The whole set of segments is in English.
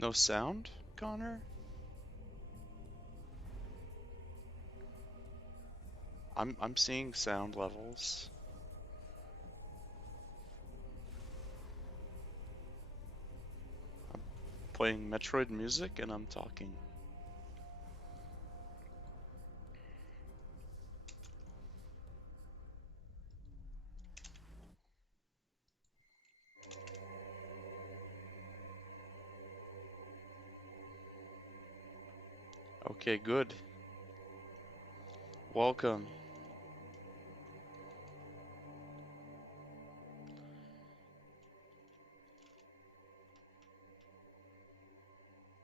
No sound, Connor? I'm seeing sound levels. I'm playing Metroid music and I'm talking. Okay, good. Welcome.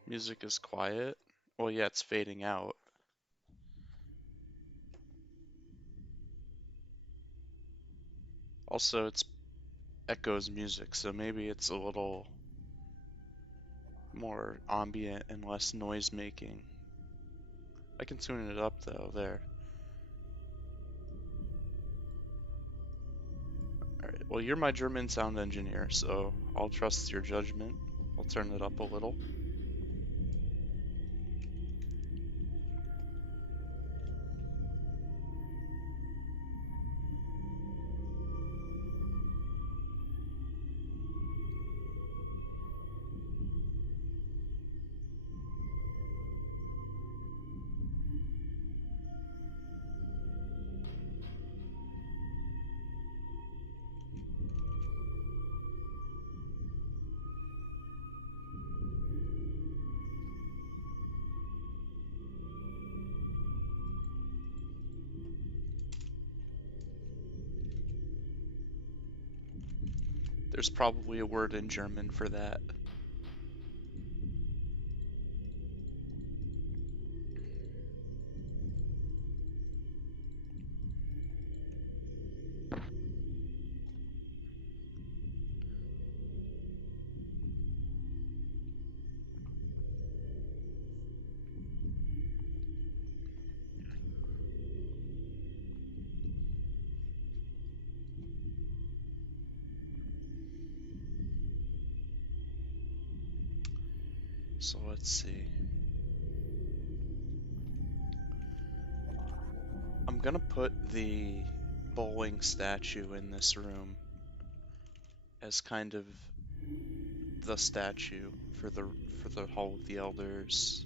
Music is quiet. Well, yeah, it's fading out. Also, it's echoes music, so maybe it's a little more ambient and less noise making. I can tune it up though, there. Alright, well, you're my German sound engineer, so I'll trust your judgment. I'll turn it up a little. There's probably a word in German for that. So let's see. I'm gonna put the bowling statue in this room as kind of the statue for the Hall of the Elders,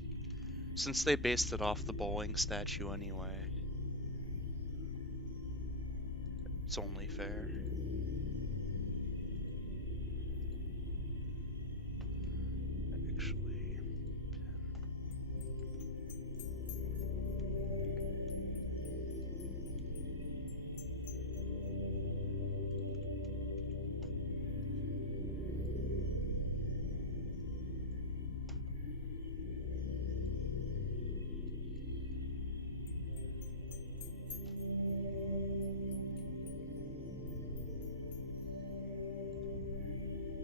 since they based it off the bowling statue anyway. It's only fair. Actually,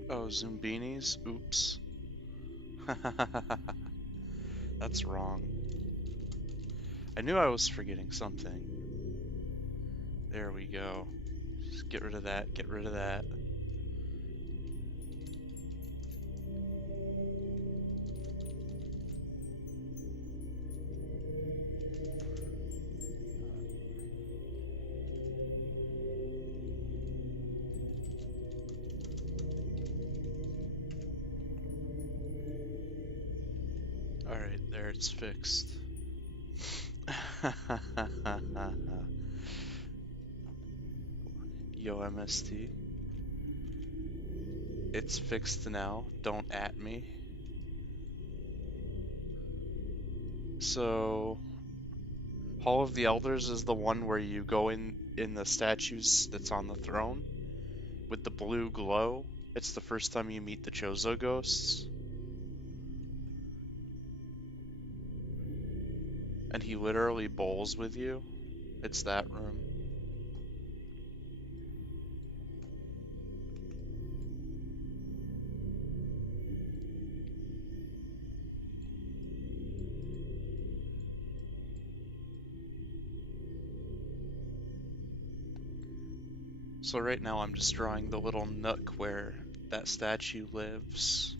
oh, Zumbinis? Oops. That's wrong. I knew I was forgetting something. There we go. Just get rid of that, get rid of that. Alright, there, it's fixed. Yo, MST. It's fixed now. Don't at me. So, Hall of the Elders is the one where you go in the statues that's on the throne with the blue glow. It's the first time you meet the Chozo ghosts. And he literally bowls with you. It's that room. So right now I'm just drawing the little nook where that statue lives.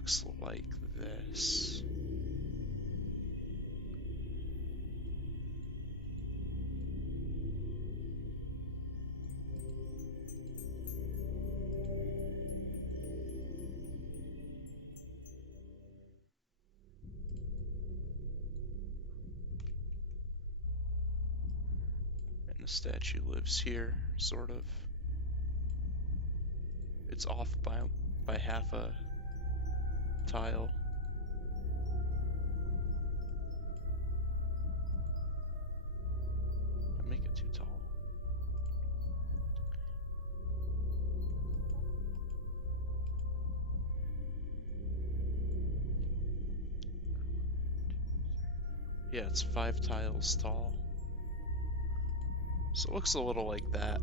looks like this. And the statue lives here, sort of. It's off by half a tile. I make it too tall. Yeah, it's 5 tiles tall. So it looks a little like that.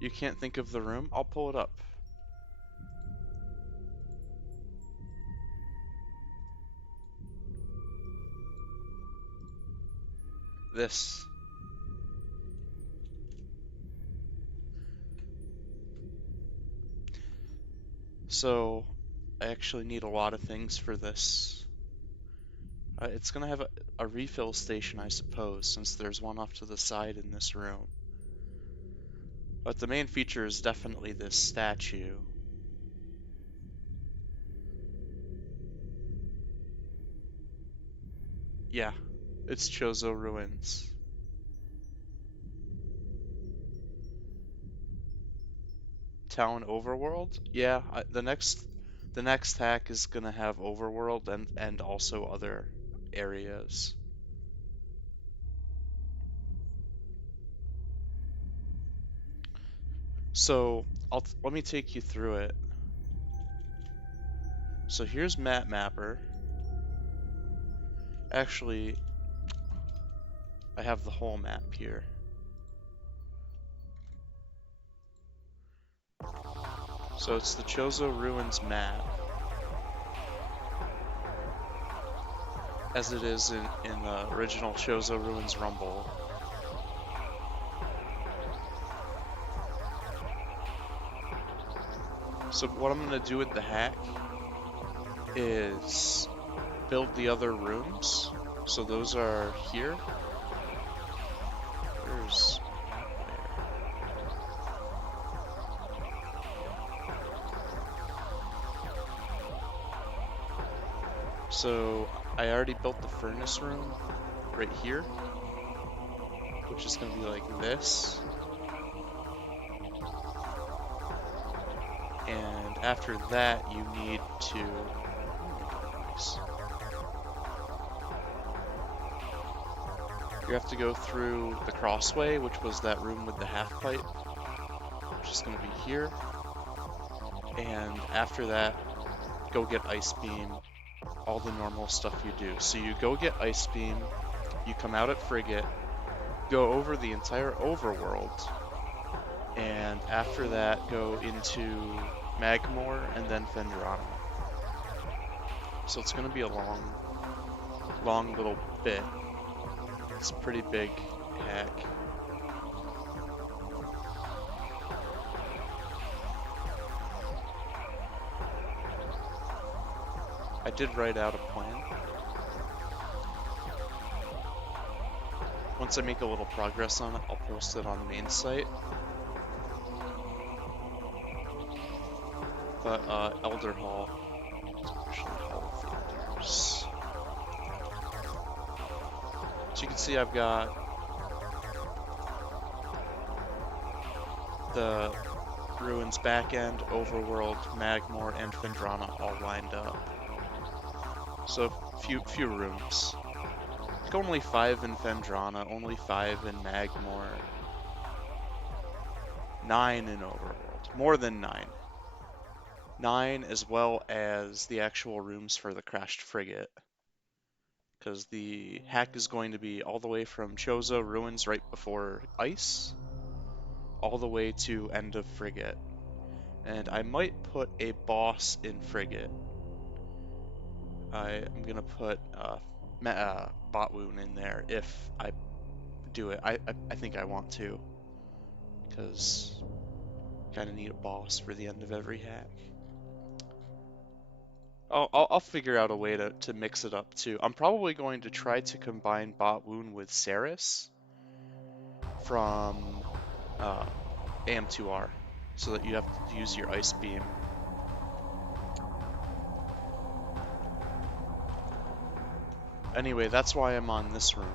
You can't think of the room? I'll pull it up. This. So, I actually need a lot of things for this. It's gonna have a refill station, I suppose, since there's one off to the side in this room. But the main feature is definitely this statue. Yeah, it's Chozo Ruins. Town Overworld? Yeah, the next hack is gonna have Overworld and also other areas. So let me take you through it. So here's Map Mapper. Actually, I have the whole map here. So it's the Chozo Ruins map, as it is in the original Chozo Ruins Rumble. So what I'm gonna do with the hack is build the other rooms. So those are here. Where's So I already built the furnace room right here, which is gonna be like this. And after that, you need to You have to go through the crossway, which was that room with the half pipe, which is going to be here. And after that, go get Ice Beam, all the normal stuff you do. So you go get Ice Beam, you come out at Frigate, go over the entire overworld, and after that, go into Magmore and then Fendrana. So it's going to be a long little bit. It's a pretty big hack. I did write out a plan. Once I make a little progress on it, I'll post it on the main site. But, Elder Hall. Actually, Hall of the Elders. So you can see I've got the Ruins backend, Overworld, Magmore, and Fendrana all lined up. So few rooms. Like only 5 in Fendrana, only 5 in Magmore, 9 in Overworld. More than 9. 9 as well as the actual rooms for the crashed frigate. Because the hack is going to be all the way from Chozo Ruins right before Ice, all the way to end of Frigate. And I might put a boss in Frigate. I'm gonna put Botwoon in there if I do it. I think I want to, because kind of need a boss for the end of every hack. I'll figure out a way to mix it up too. I'm probably going to try to combine Bot Wound with Ceres from uh, AM2R, so that you have to use your Ice Beam. Anyway, that's why I'm on this room.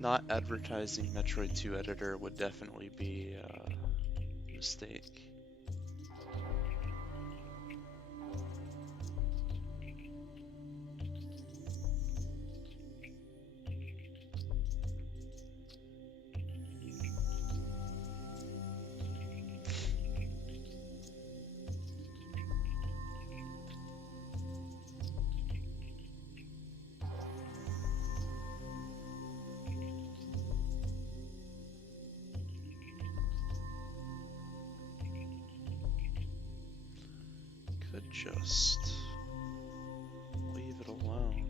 Not advertising Metroid 2 editor would definitely be a mistake. just leave it alone.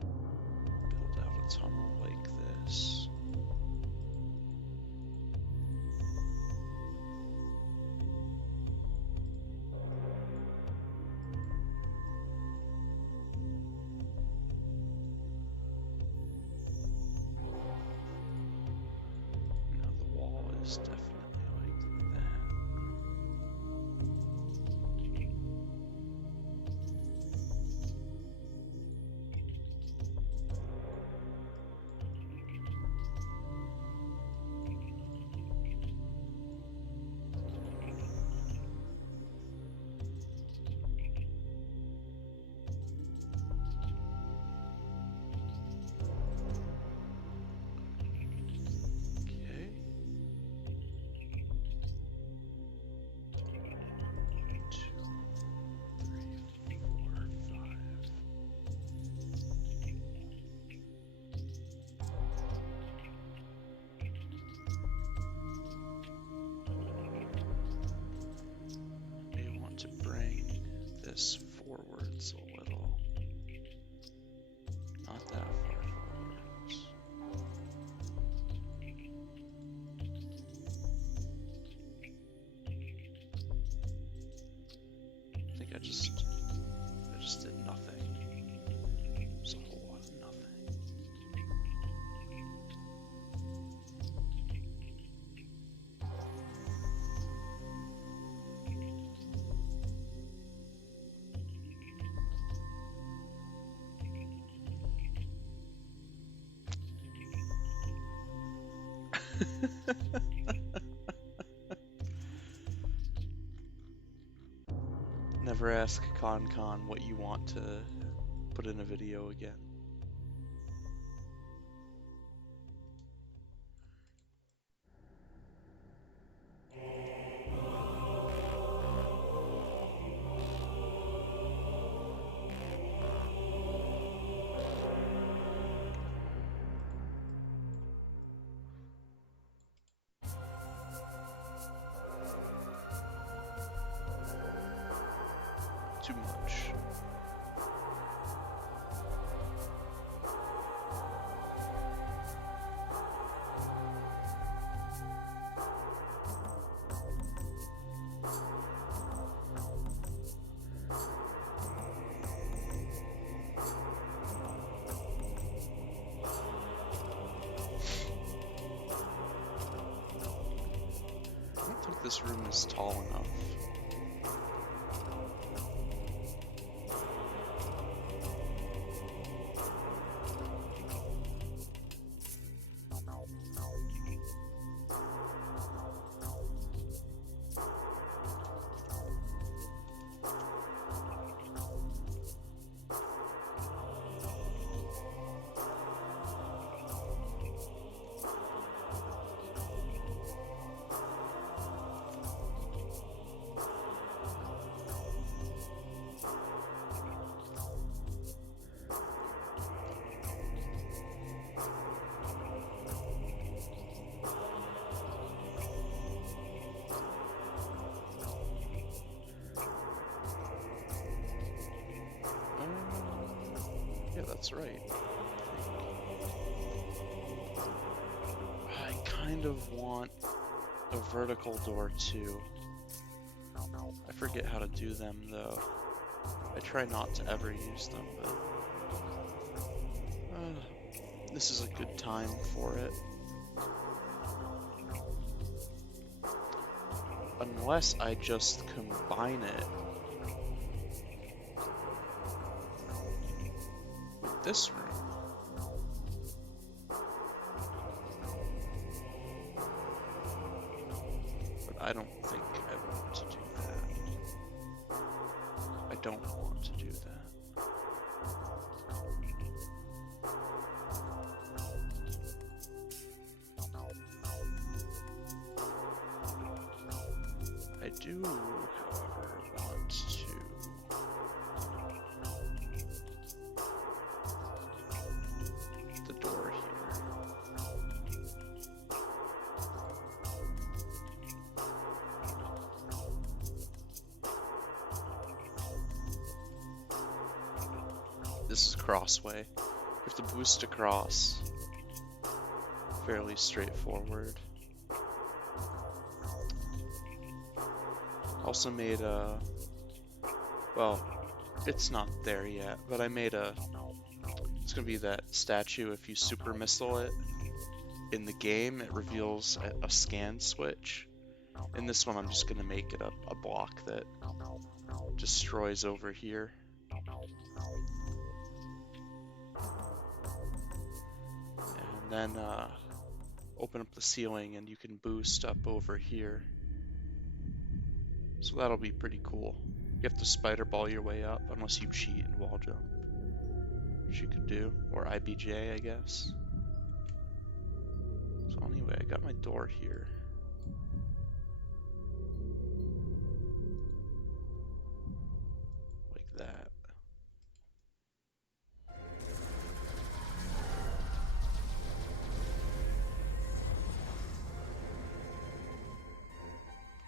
Build out a tunnel like this. Now the wall is definitely like that. Okay. 2, 3, 4, 5. We want to bring this forwards a little. Not that far forwards. I think I just did nothing. It's a whole lot of nothing. Never ask Con what you want to put in a video again. Too much. I don't think this room is tall enough. Yeah, that's right. I kind of want a vertical door too. I forget how to do them though. I try not to ever use them, but this is a good time for it. Unless I just combine it with this room. But I don't think I want to do that. I don't want to do that. I do, however, want to the door here. this is crossway. You have to boost across. Fairly straightforward. Also made a... Well, it's not there yet, but I made a... It's gonna be that statue if you super missile it. In the game, it reveals a scan switch. In this one, I'm just gonna make it a block that destroys over here. And then open up the ceiling and you can boost up over here. So that'll be pretty cool. You have to spider ball your way up unless you cheat and wall jump, which you could do, or IBJ, I guess. So anyway, I got my door here. Like that.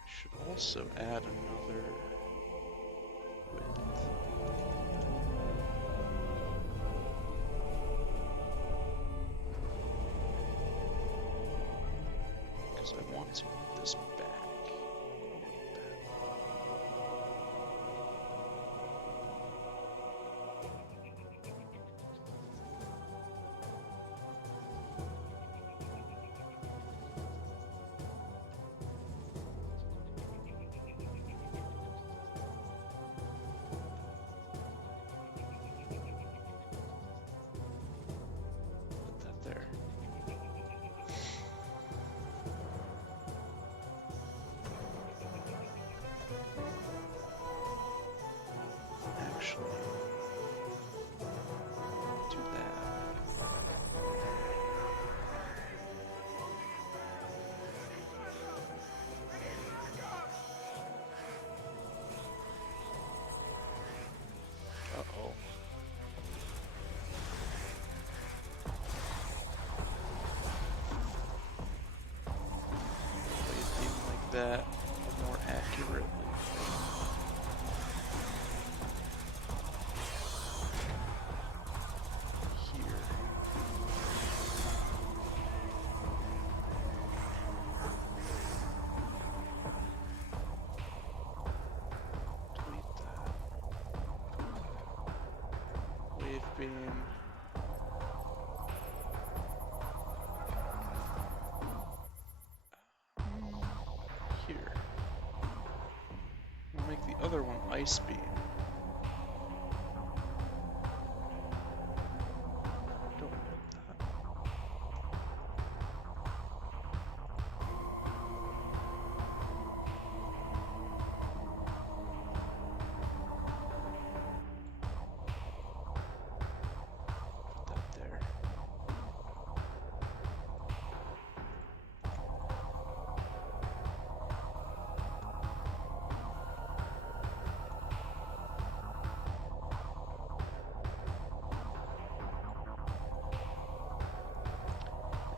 Should also add another width. Because I want to put this back. Uh-oh. Anything like that more accurately. Here. Delete that. Wave beam. Here. We'll make the other one ice beam. Don't want that. Put that there.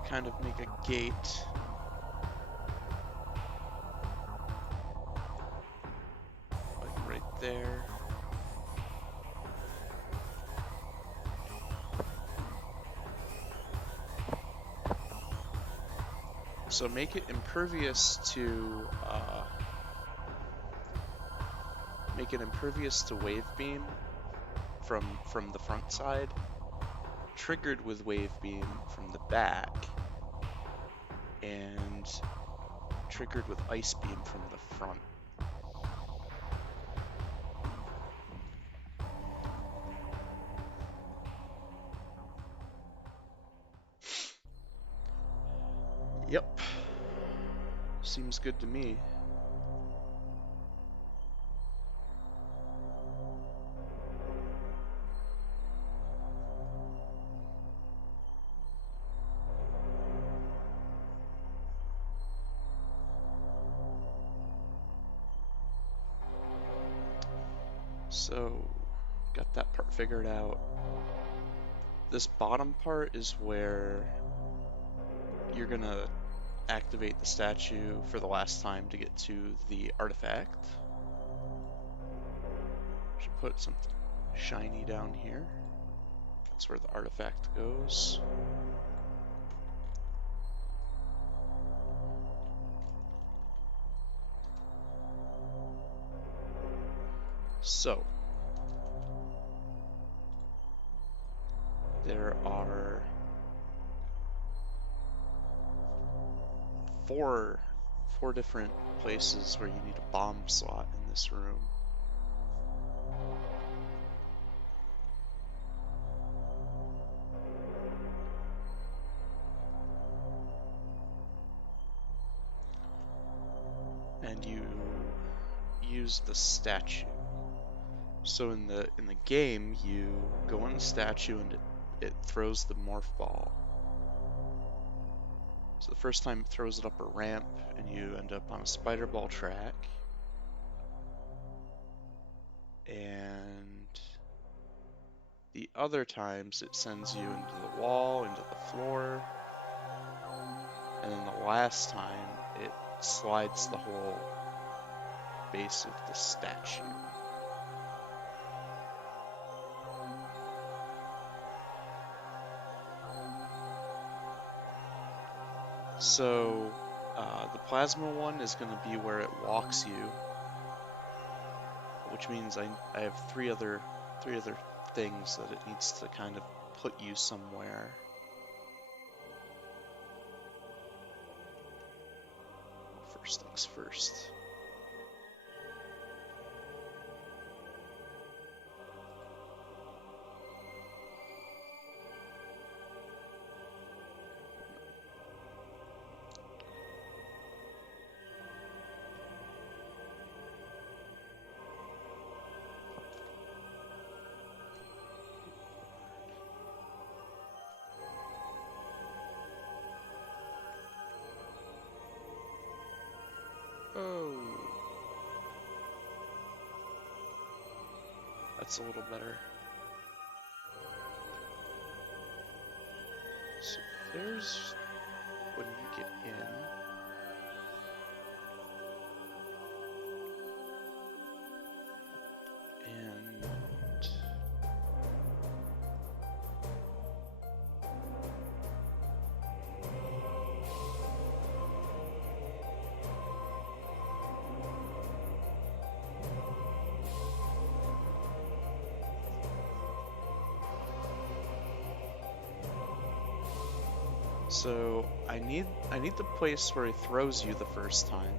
Kind of make a gate. Like right there. So make it impervious to wave beam from the front side, triggered with wave beam from the back, and triggered with ice beam from the front. Yep. Seems good to me. So, got that part figured out. This bottom part is where you're gonna activate the statue for the last time to get to the artifact. Should put something shiny down here. That's where the artifact goes. So, there are four different places where you need a bomb slot in this room. And you use the statue. So in the game, you go in the statue and it throws the morph ball. So the first time it throws it up a ramp, and you end up on a spider ball track. And the other times it sends you into the wall, into the floor. And then the last time it slides the whole base of the statue. So the plasma one is going to be where it walks you, which means I have three other things that it needs to kind of put you somewhere. First things first. Oh, that's a little better. So there's when you get in. And so I need the place where he throws you the first time.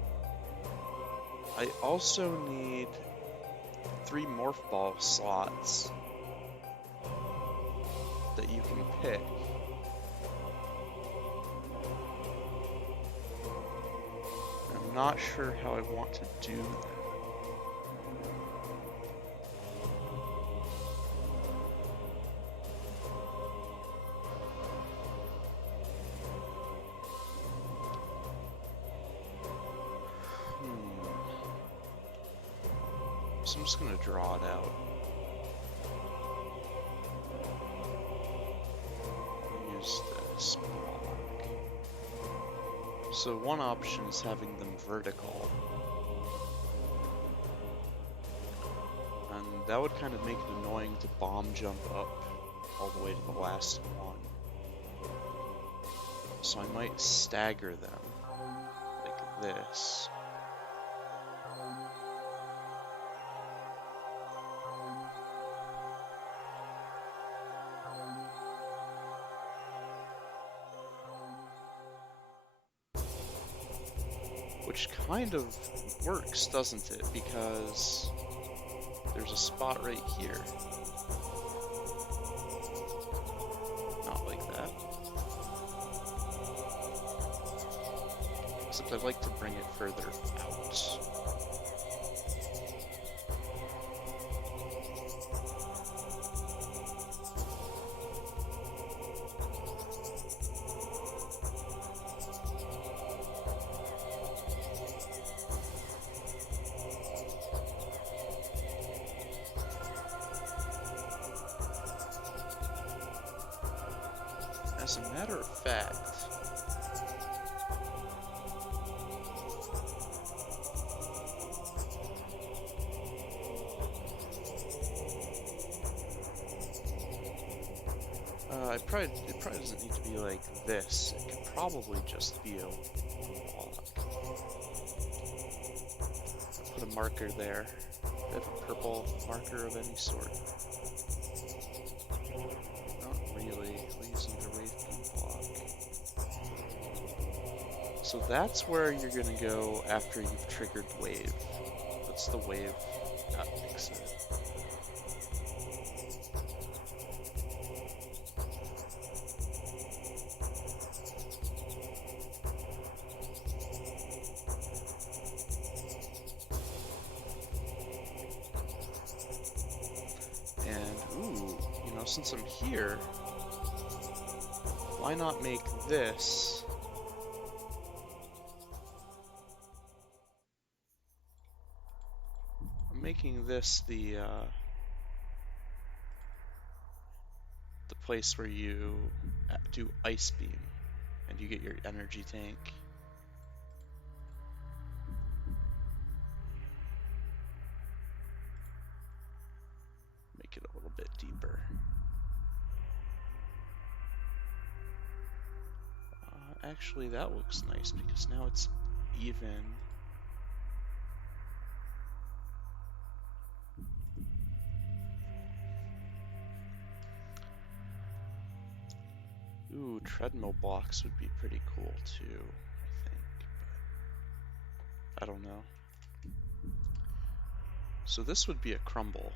I also need 3 morph ball slots that you can pick. I'm not sure how I want to do that. So I'm just going to draw it out. Use this block. So one option is having them vertical. And that would kind of make it annoying to bomb jump up all the way to the last one. So I might stagger them like this. Which kind of works, doesn't it? Because there's a spot right here. Not like that. Except I'd like to bring it further out. As a matter of fact, it probably doesn't need to be like this. It could probably just be a block. Put a marker there. I have a purple marker of any sort. Not really. We'll use another wave beam block. So that's where you're gonna go after you've triggered wave. That's the wave exit. And, ooh, you know, since I'm here, why not make this I'm making this the place where you do ice beam and you get your energy tank. Make it a little bit deeper. Actually, that looks nice because now it's even. Ooh, treadmill blocks would be pretty cool too, I think. But I don't know. So this would be a crumble.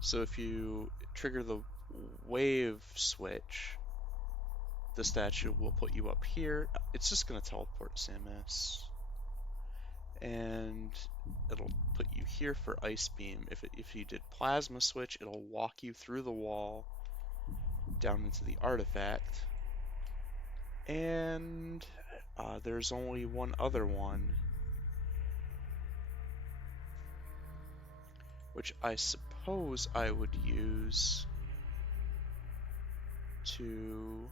So if you trigger the wave switch, the statue will put you up here. It's just going to teleport Samus. And it'll put you here for ice beam. If you did plasma switch, it'll walk you through the wall down into the artifact. And there's only one other one, which I suppose I would use to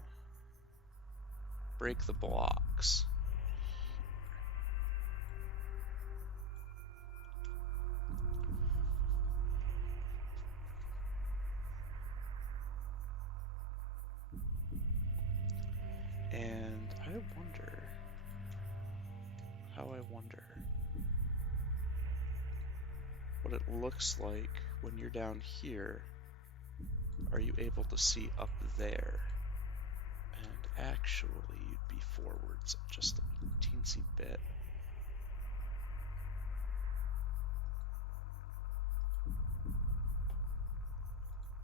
break the blocks. And I wonder what it looks like when you're down here. Are you able to see up there? And actually, you'd be forwards just a teensy bit.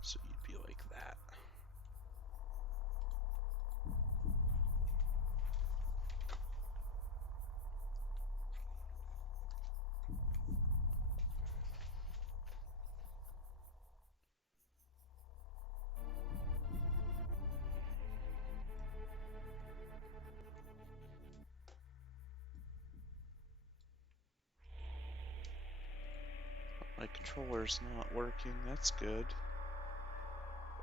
So you'd be like that. My controller's not working, that's good.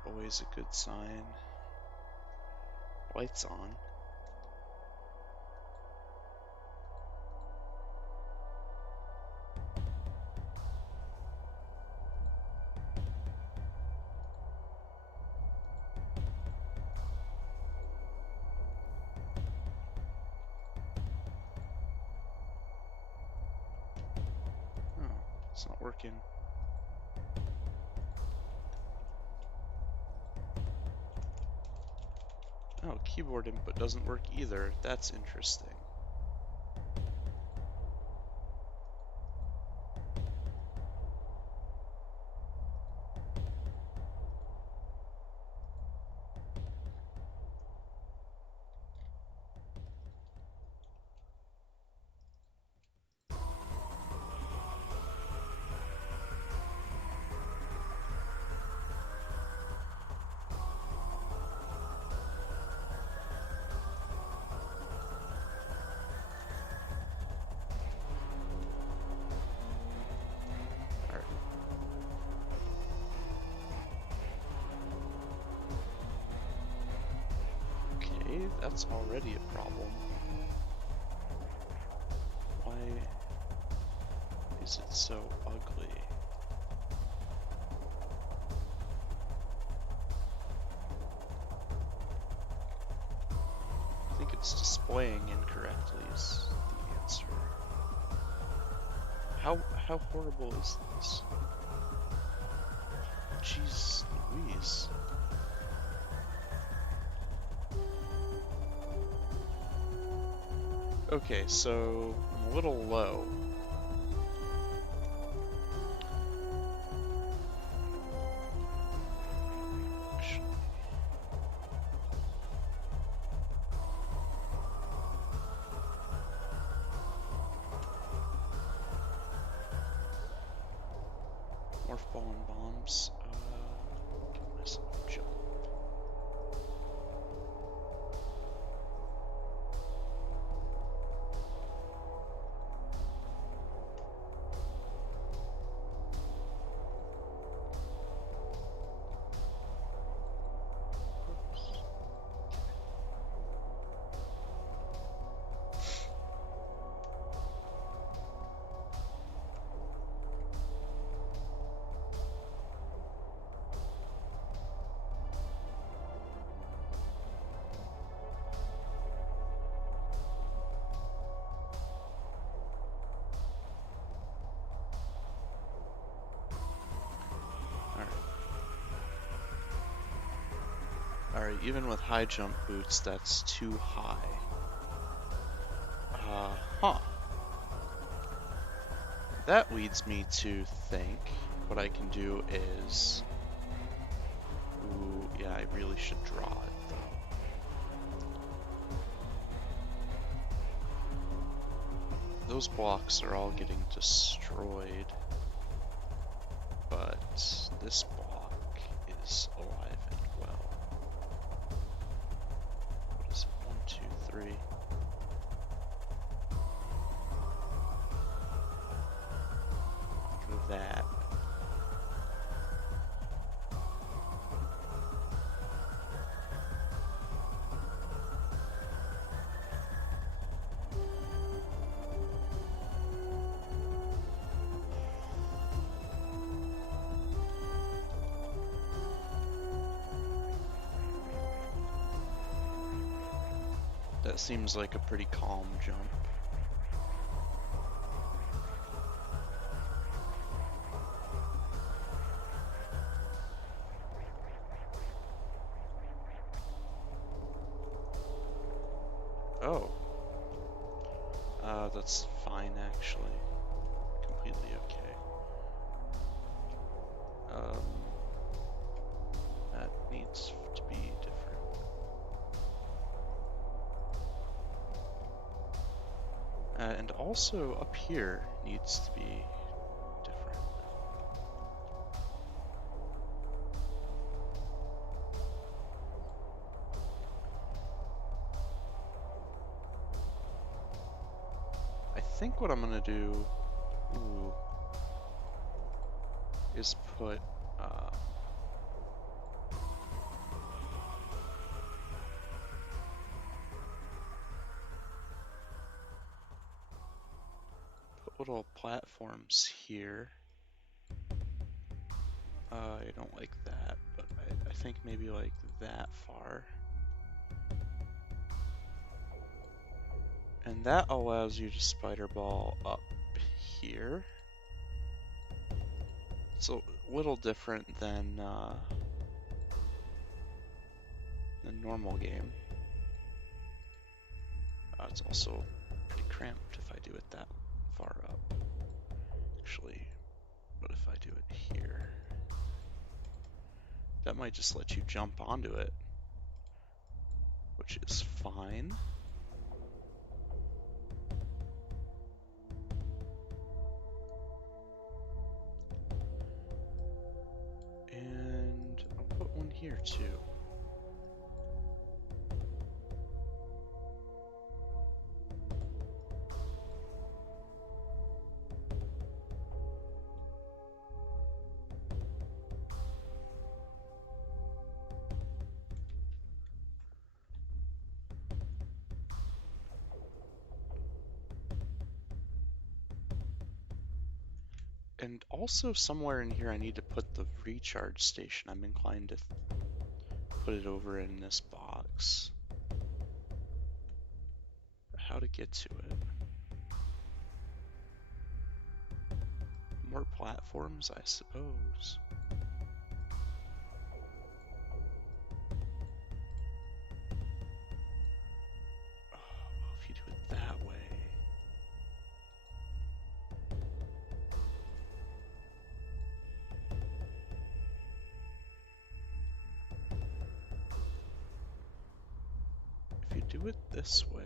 Always a good sign. Lights on. Oh, it's not working. Oh, keyboard input doesn't work either. That's interesting. Okay, that's already a problem. is it so ugly? I think it's displaying incorrectly is the answer. How horrible is this? Jeez Louise. Okay, so I'm a little low. Morph ball and bombs. Give myself a jump. Oops. Alright, even with high jump boots, that's too high. Huh. That leads me to think what I can do is... Ooh, yeah, I really should draw it, though. Those blocks are all getting destroyed, but this block is alive and well. What is it? 1, 2, 3. Look at that. That seems like a pretty calm jump. Oh. That's fine, actually. Completely okay. That needs to be different. And also up here needs to be different. I think what I'm gonna do, is put little platforms here. I don't like that, but I think maybe like that far. And that allows you to spider ball up here. It's a little different than the normal game. It's also pretty cramped if I do it that far up. Actually, what if I do it here? That might just let you jump onto it, which is fine. And I'll put one here too. And also somewhere in here I need to put the recharge station. I'm inclined to put it over in this box. How to get to it? More platforms, I suppose. Oh, well, if you do it that way. If you do it this way.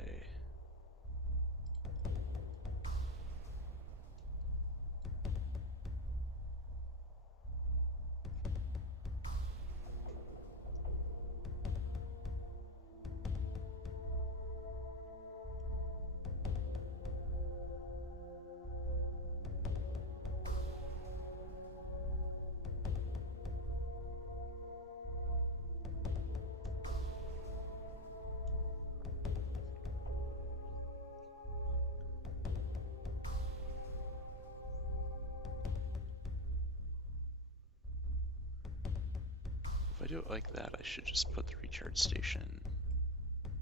If I do it like that, I should just put the recharge station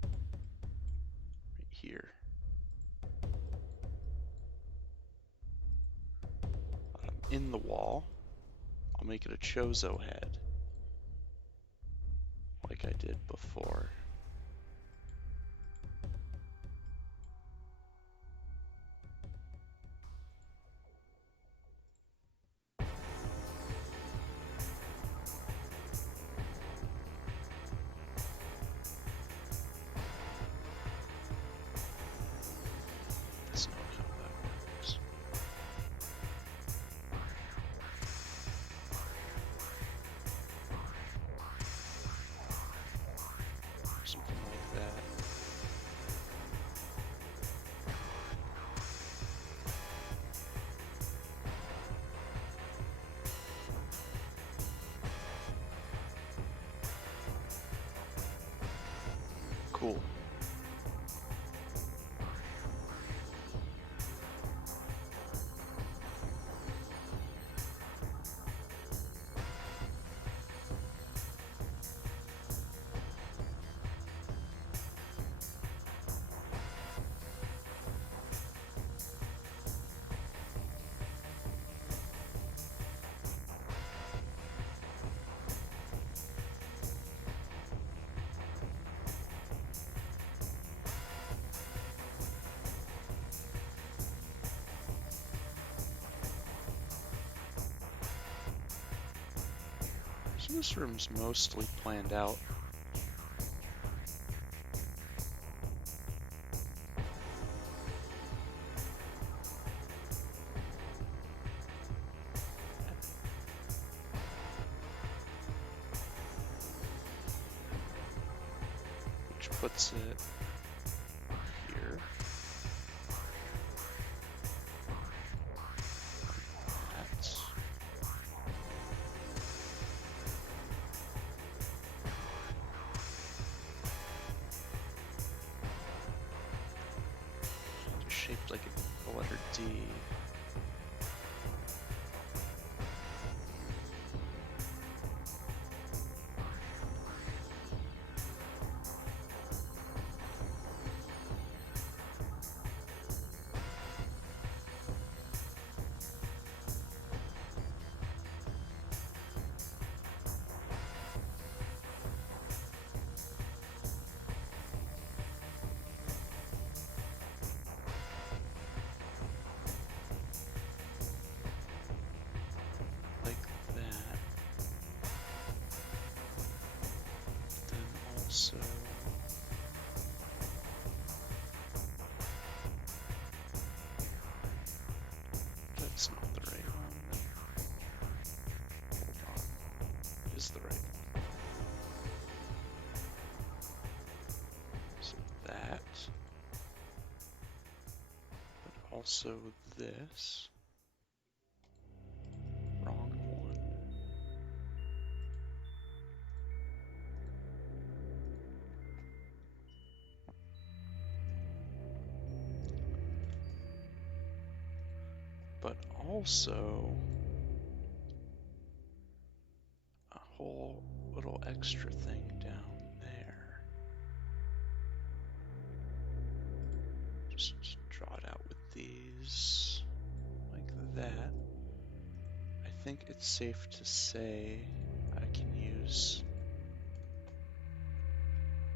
right here. In the wall, I'll make it a Chozo head, like I did before. That's not how that works. Something like that. Cool. So this room's mostly planned out. Which puts it here. That's shaped like the letter D. Like that. Then also that's not the right one. Hold on. It is the right one. So that. But also this. Wrong one. But also a whole little extra thing down there. Just draw it out with these like that. I think it's safe to say I can use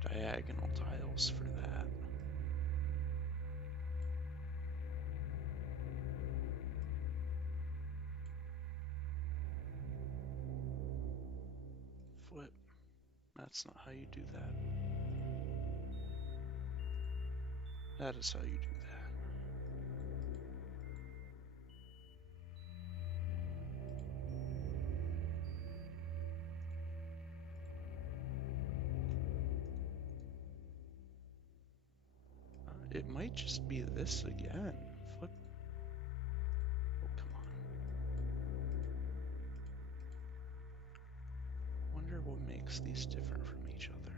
diagonal tiles for that. Flip. That's not how you do that. That is how you do that. It might just be this again. Flip. Oh, come on. Wonder what makes these different from each other.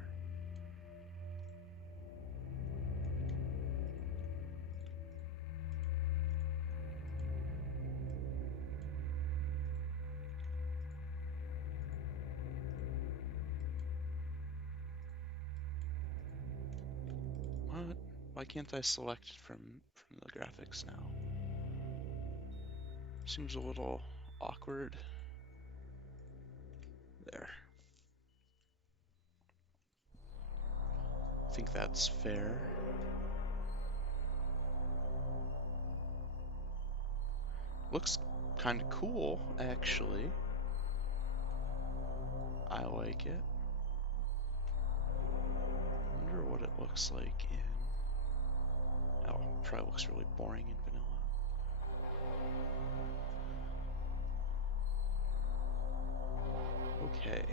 What? Why can't I select it from the graphics now? Seems a little awkward. There. I think that's fair. Looks kind of cool, actually. I like it. Wonder what it looks like in... Oh, probably looks really boring in vanilla. Okay.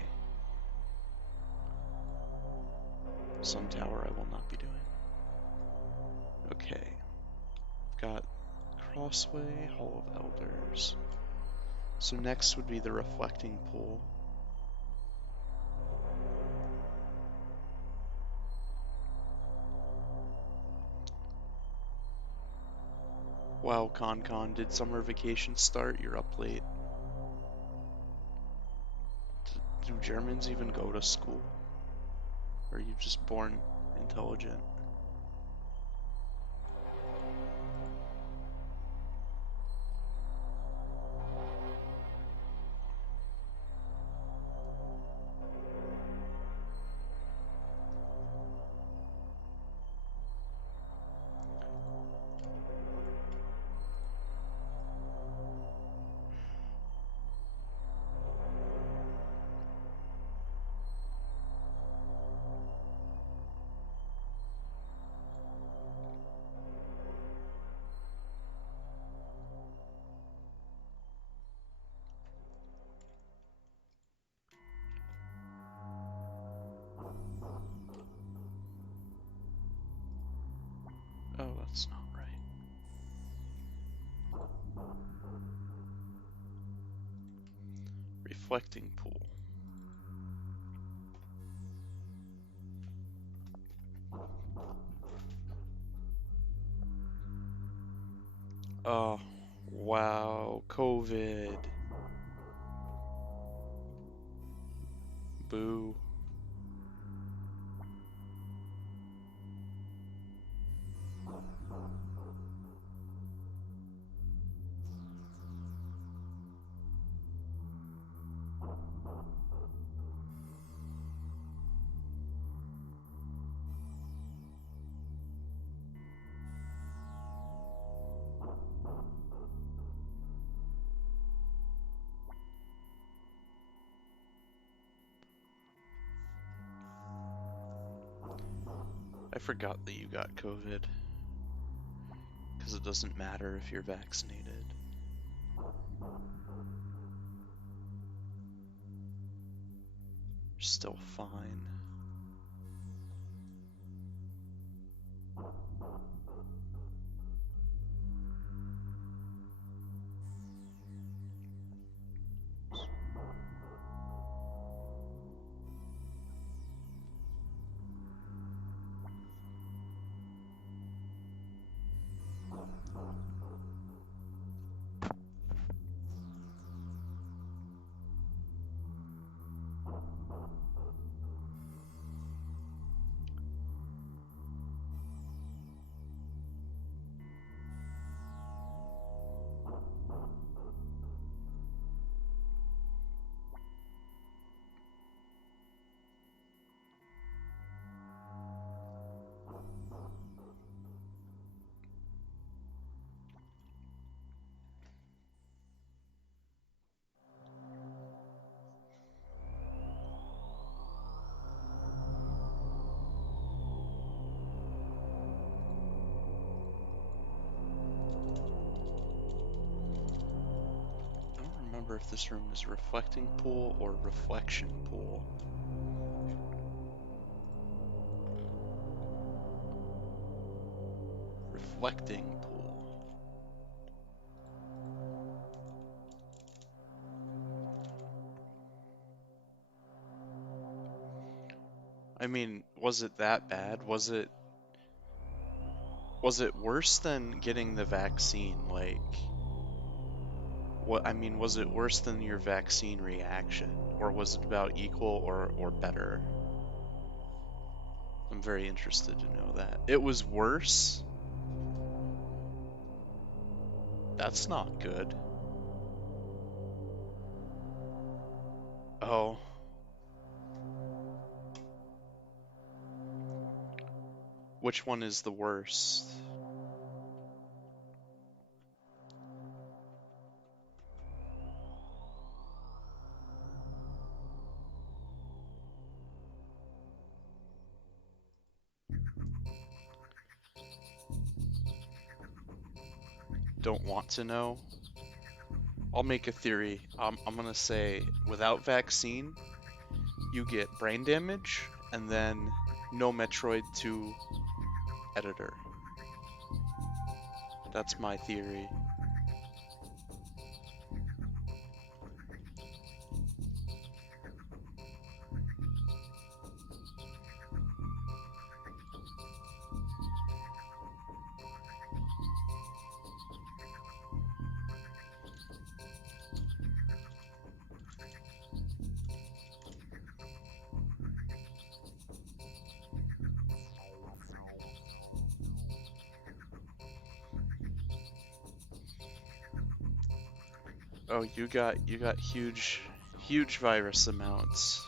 Sun Tower I will not be doing. Okay. Got Crossway, Hall of Elders. So next would be the Reflecting Pool. Wow, Con, did summer vacation start? You're up late. Do Germans even go to school? Or are you just born intelligent? Oh, that's not right. Reflecting Pool. Oh, wow, COVID. Boo. I forgot that you got COVID. Because it doesn't matter if you're vaccinated. You're still fine. remember if this room is reflecting pool or reflection pool. Reflecting pool. I mean, was it that bad? Was it worse than getting the vaccine? Like, what, I mean, was it worse than your vaccine reaction, or was it about equal or better? I'm very interested to know that. It was worse? That's not good. Oh. Which one is the worst? Don't want to know? I'll make a theory. I'm gonna say without vaccine, you get brain damage, and then no Metroid 2 editor. That's my theory. Oh, you got huge virus amounts.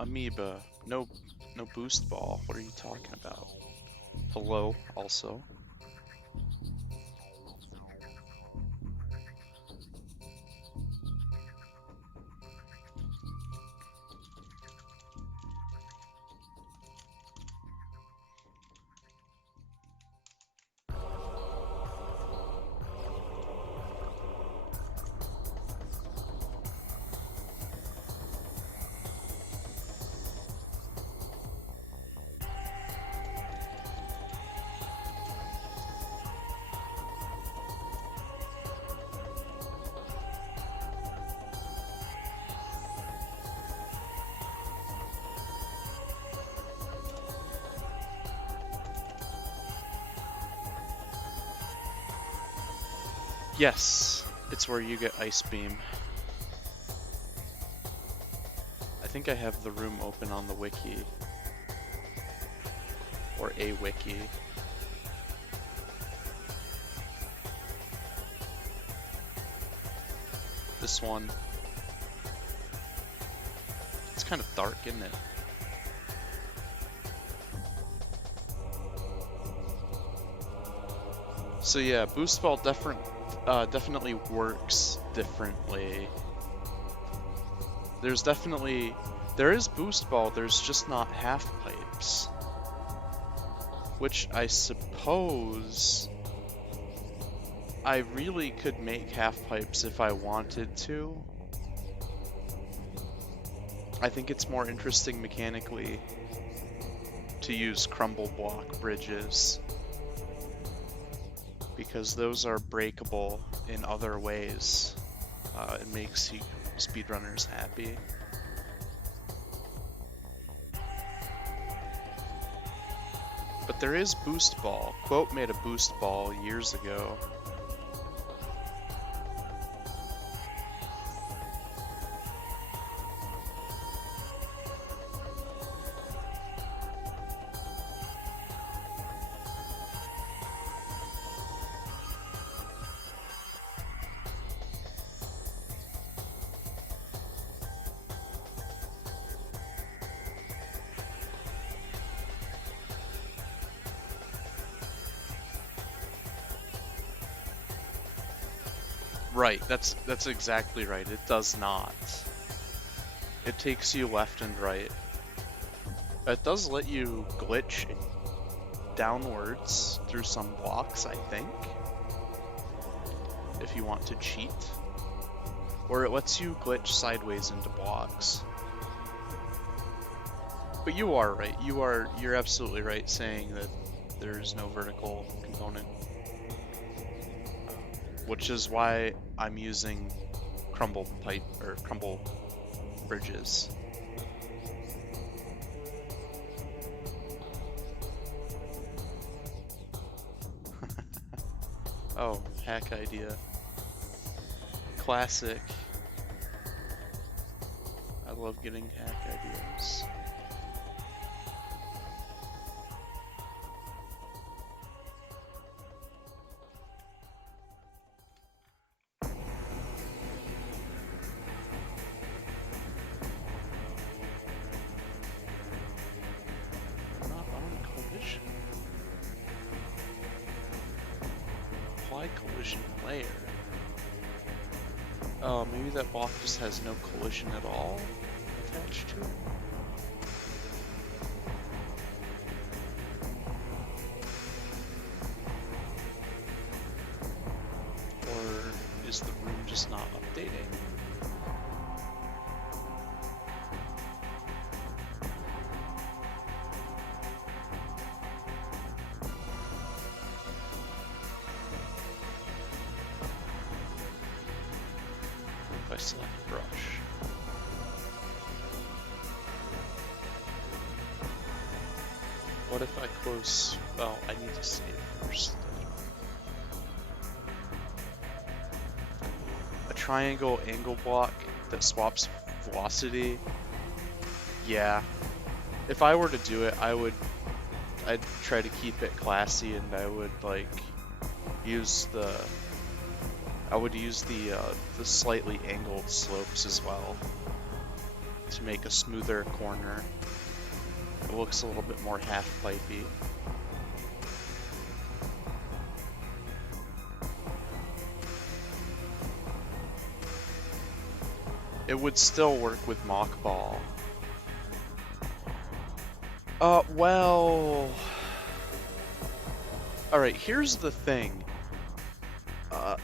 Amoeba, no boost ball. What are you talking about? Hello, also. Yes, it's where you get Ice Beam. I think I have the room open on the wiki. Or a wiki. This one. It's kind of dark, isn't it? So yeah, Boost Ball definitely works differently. There is Boost Ball, there's just not half pipes. Which I suppose I really could make half pipes if I wanted to. I think it's more interesting mechanically to use crumble block bridges, because those are breakable in other ways. It makes speedrunners happy. But there is Boost Ball. Quote made a Boost Ball years ago. Right, that's exactly right. It does not. It takes you left and right. It does let you glitch downwards through some blocks, I think, if you want to cheat. Or it lets you glitch sideways into blocks. But you are right. You're absolutely right saying that there's no vertical component. Which is why I'm using crumble bridges. Oh, hack idea. Classic. I love getting hack ideas. Collision layer. Oh, maybe that block just has no collision at all attached to it. Or is the room just not updating? If I select brush. What if I close? Well, I need to save first. A triangle angle block that swaps velocity. Yeah. If I were to do it, I'd try to keep it classy, and I would use the slightly angled slopes as well to make a smoother corner. It looks a little bit more half-pipey. It would still work with Mock Ball. Well... Alright, here's the thing.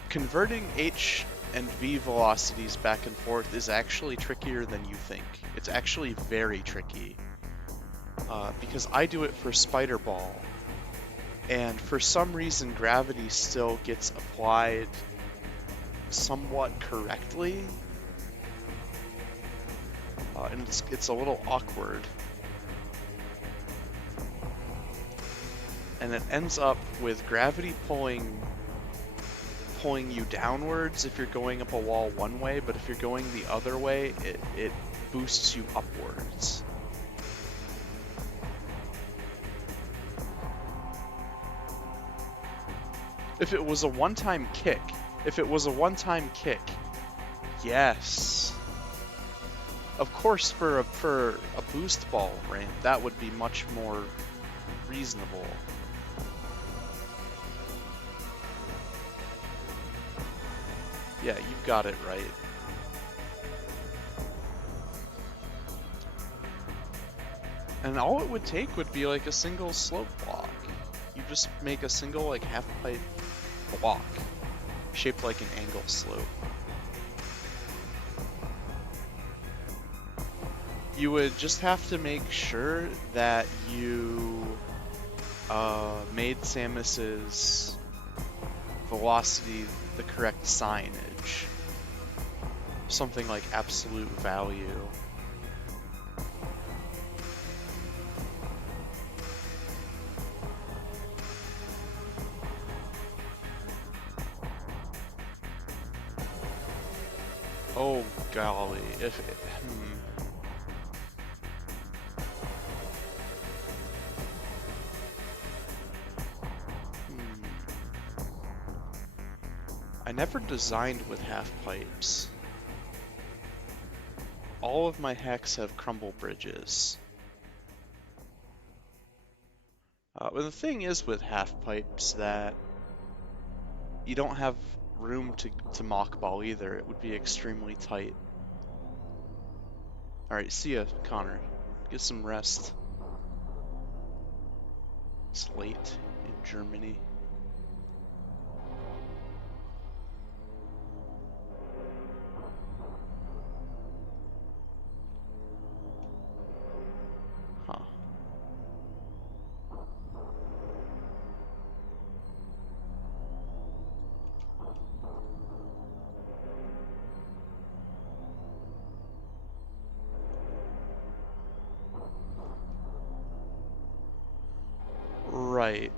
Converting H and V velocities back and forth is actually trickier than you think. It's actually very tricky. Because I do it for Spider Ball, and for some reason gravity still gets applied somewhat correctly, and it's a little awkward. And it ends up with gravity pulling pulling you downwards if you're going up a wall one way, but if you're going the other way, it boosts you upwards. If it was a one-time kick, yes. Of course, for a boost ball ramp, that would be much more reasonable. Yeah, you've got it right. And all it would take would be like a single slope block. You just make a single like half pipe block shaped like an angle slope. You would just have to make sure that you made Samus's velocity the correct signage. Something like absolute value. Oh golly, I never designed with half pipes. All of my hacks have crumble bridges. But the thing is with half pipes that you don't have room to mock ball either. It would be extremely tight. Alright, see ya, Connor. Get some rest. It's late in Germany. Huh. Right.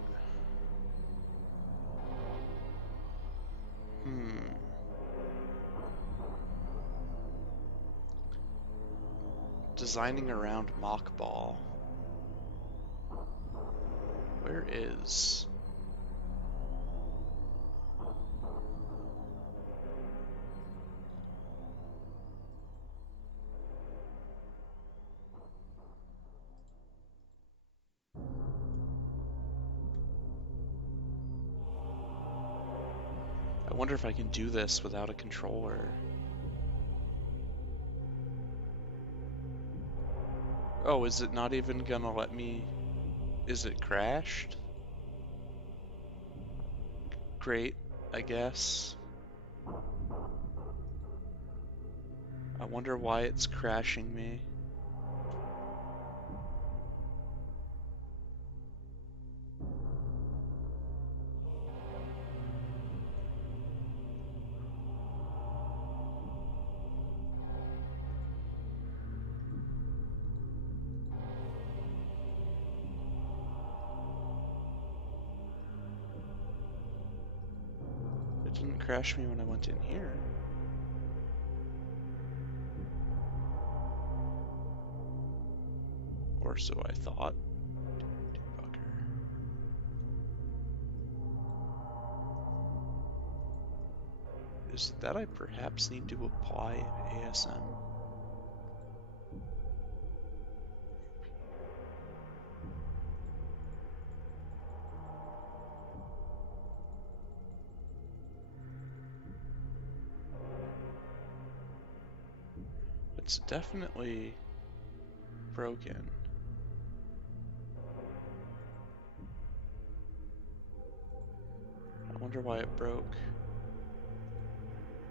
Designing around mock ball. Where is... I wonder if I can do this without a controller. Oh, is it not even gonna let me... Is it crashed? Great, I guess. I wonder why it's crashing me. It didn't crash me when I went in here. Or so I thought. Is it that I perhaps need to apply ASM? It's definitely broken. I wonder why it broke.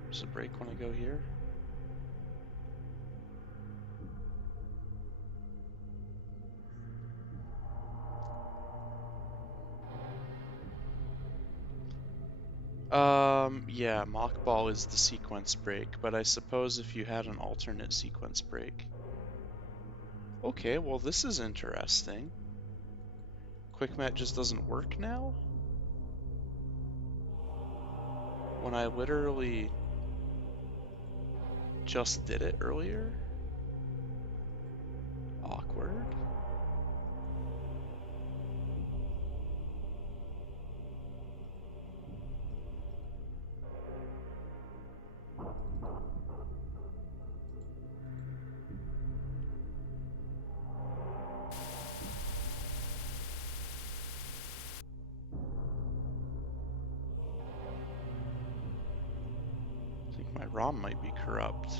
Does it break when I go here? Yeah, mock ball is the sequence break, but I suppose if you had an alternate sequence break. Okay, well this is interesting. Quick Met just doesn't work now? when I literally just did it earlier? Awkward. I think my ROM might be corrupt.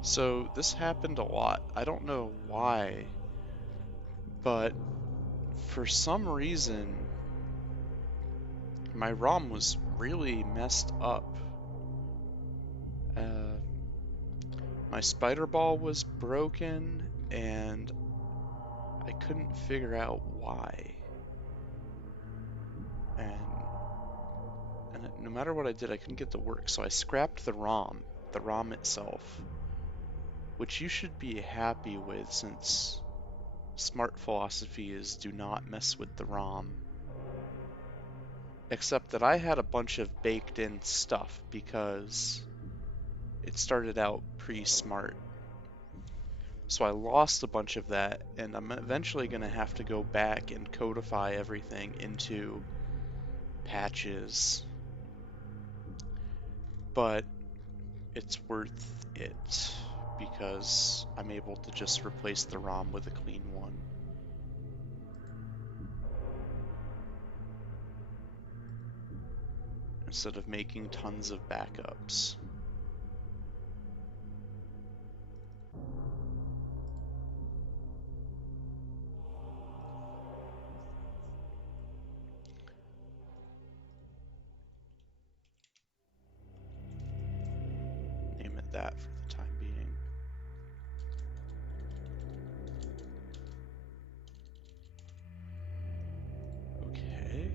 So this happened a lot. I don't know why, but for some reason, my ROM was really messed up. My spider ball was broken, and I couldn't figure out why. And no matter what I did, I couldn't get it to work, so I scrapped the ROM itself, which you should be happy with since smart philosophy is do not mess with the ROM. Except that I had a bunch of baked in stuff because it started out pre-smart. So I lost a bunch of that, and I'm eventually going to have to go back and codify everything into patches. But it's worth it because I'm able to just replace the ROM with a clean one. Instead of making tons of backups. Name it that for the time being. Okay.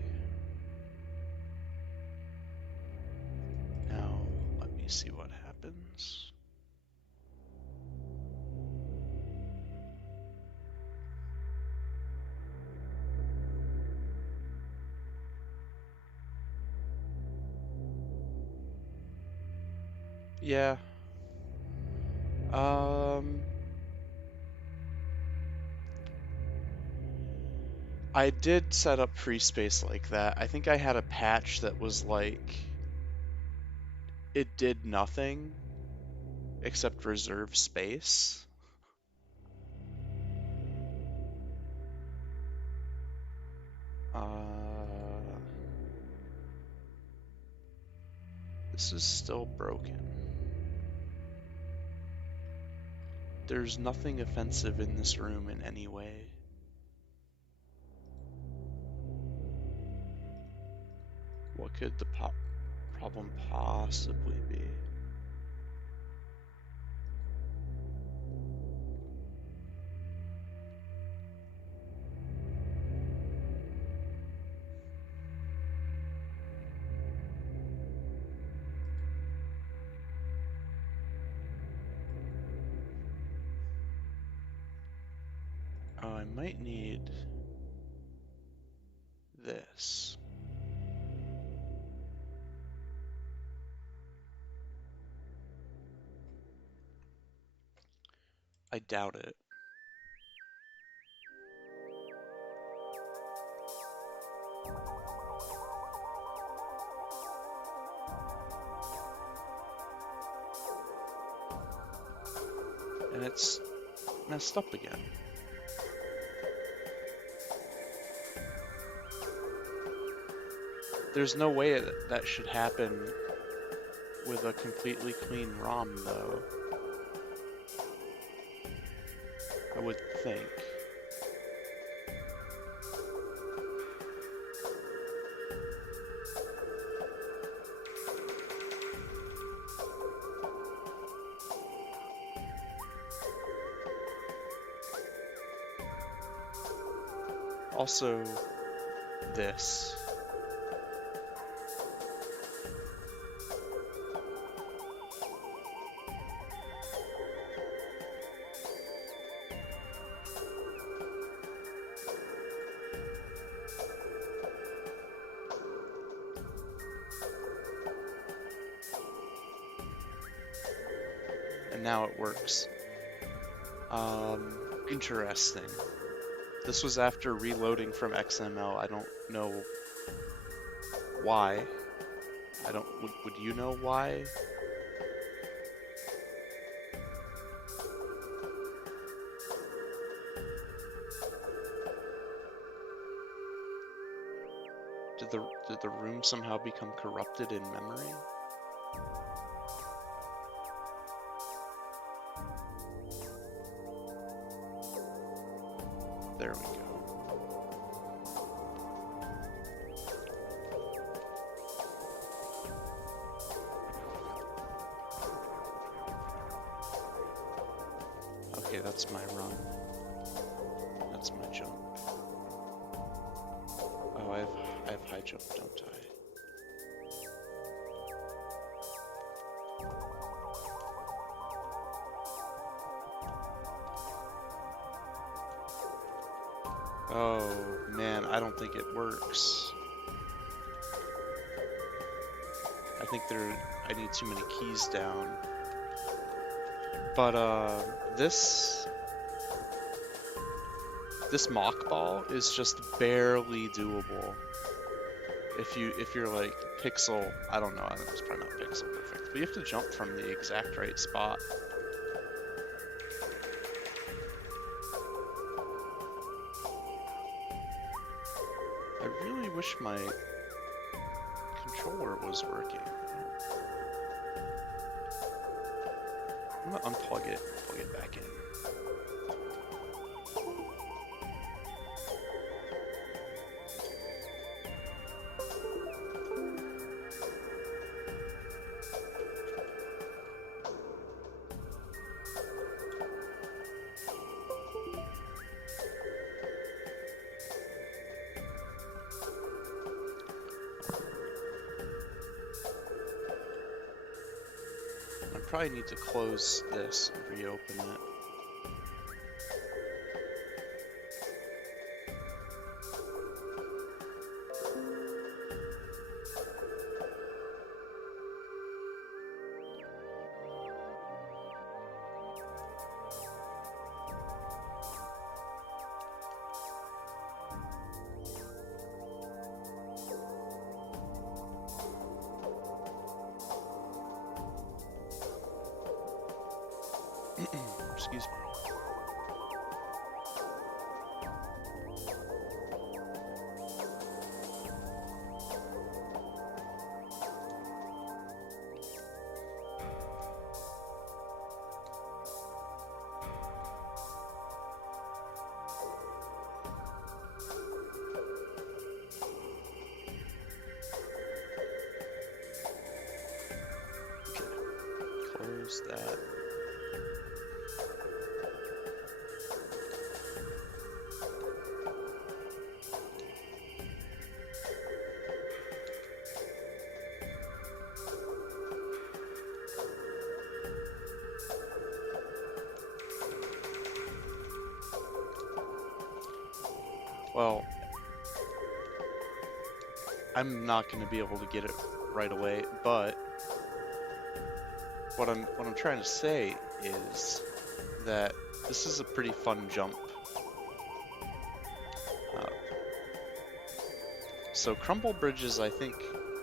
Now, let me see what happens. Yeah. I did set up free space like that. I think I had a patch that was like, it did nothing except reserve space. This is still broken. There's nothing offensive in this room in any way. What could the problem possibly be? Oh, I might need this. I doubt it. And it's messed up again. There's no way that should happen with a completely clean ROM, though. I would think. Also, this. now it works. Interesting. This was after reloading from XML. I don't know why. Would you know why? Did the room somehow become corrupted in memory? There we go. Okay, that's my run. That's my jump. Oh, I have high jump, don't I? Oh man, I don't think it works. I think I need too many keys down. But this mock ball is just barely doable. If you're like pixel, I don't know, it's probably not pixel perfect, but you have to jump from the exact right spot. I really wish my controller was working. I'm gonna unplug it and plug it back in. I probably need to close this and reopen it. Excuse me. Okay. Close that. Well, I'm not going to be able to get it right away, but what I'm trying to say is that this is a pretty fun jump. So crumble bridges, I think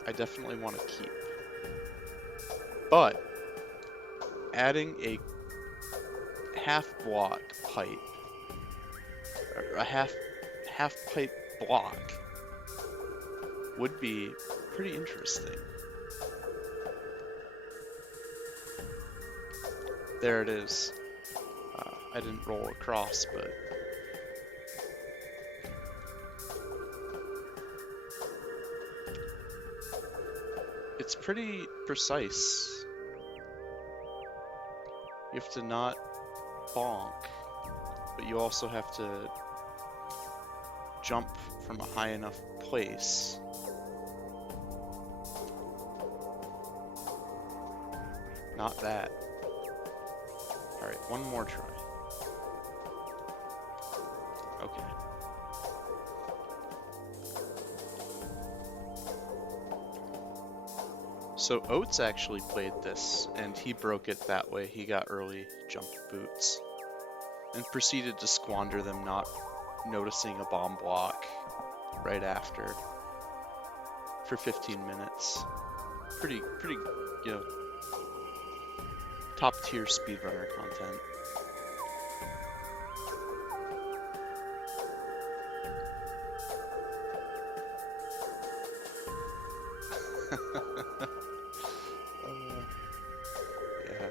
I definitely want to keep, but adding a half block pipe, or a half pipe block, would be pretty interesting. There it is. I didn't roll across, but it's pretty precise. You have to not bonk, but you also have to jump from a high enough place. Not that. Alright, one more try. Okay. So So Oates actually played this, and he broke it that way. He got early jump boots and proceeded to squander them, not noticing a bomb block right after for 15 minutes. Pretty, you know, top tier speedrunner content. Yeah.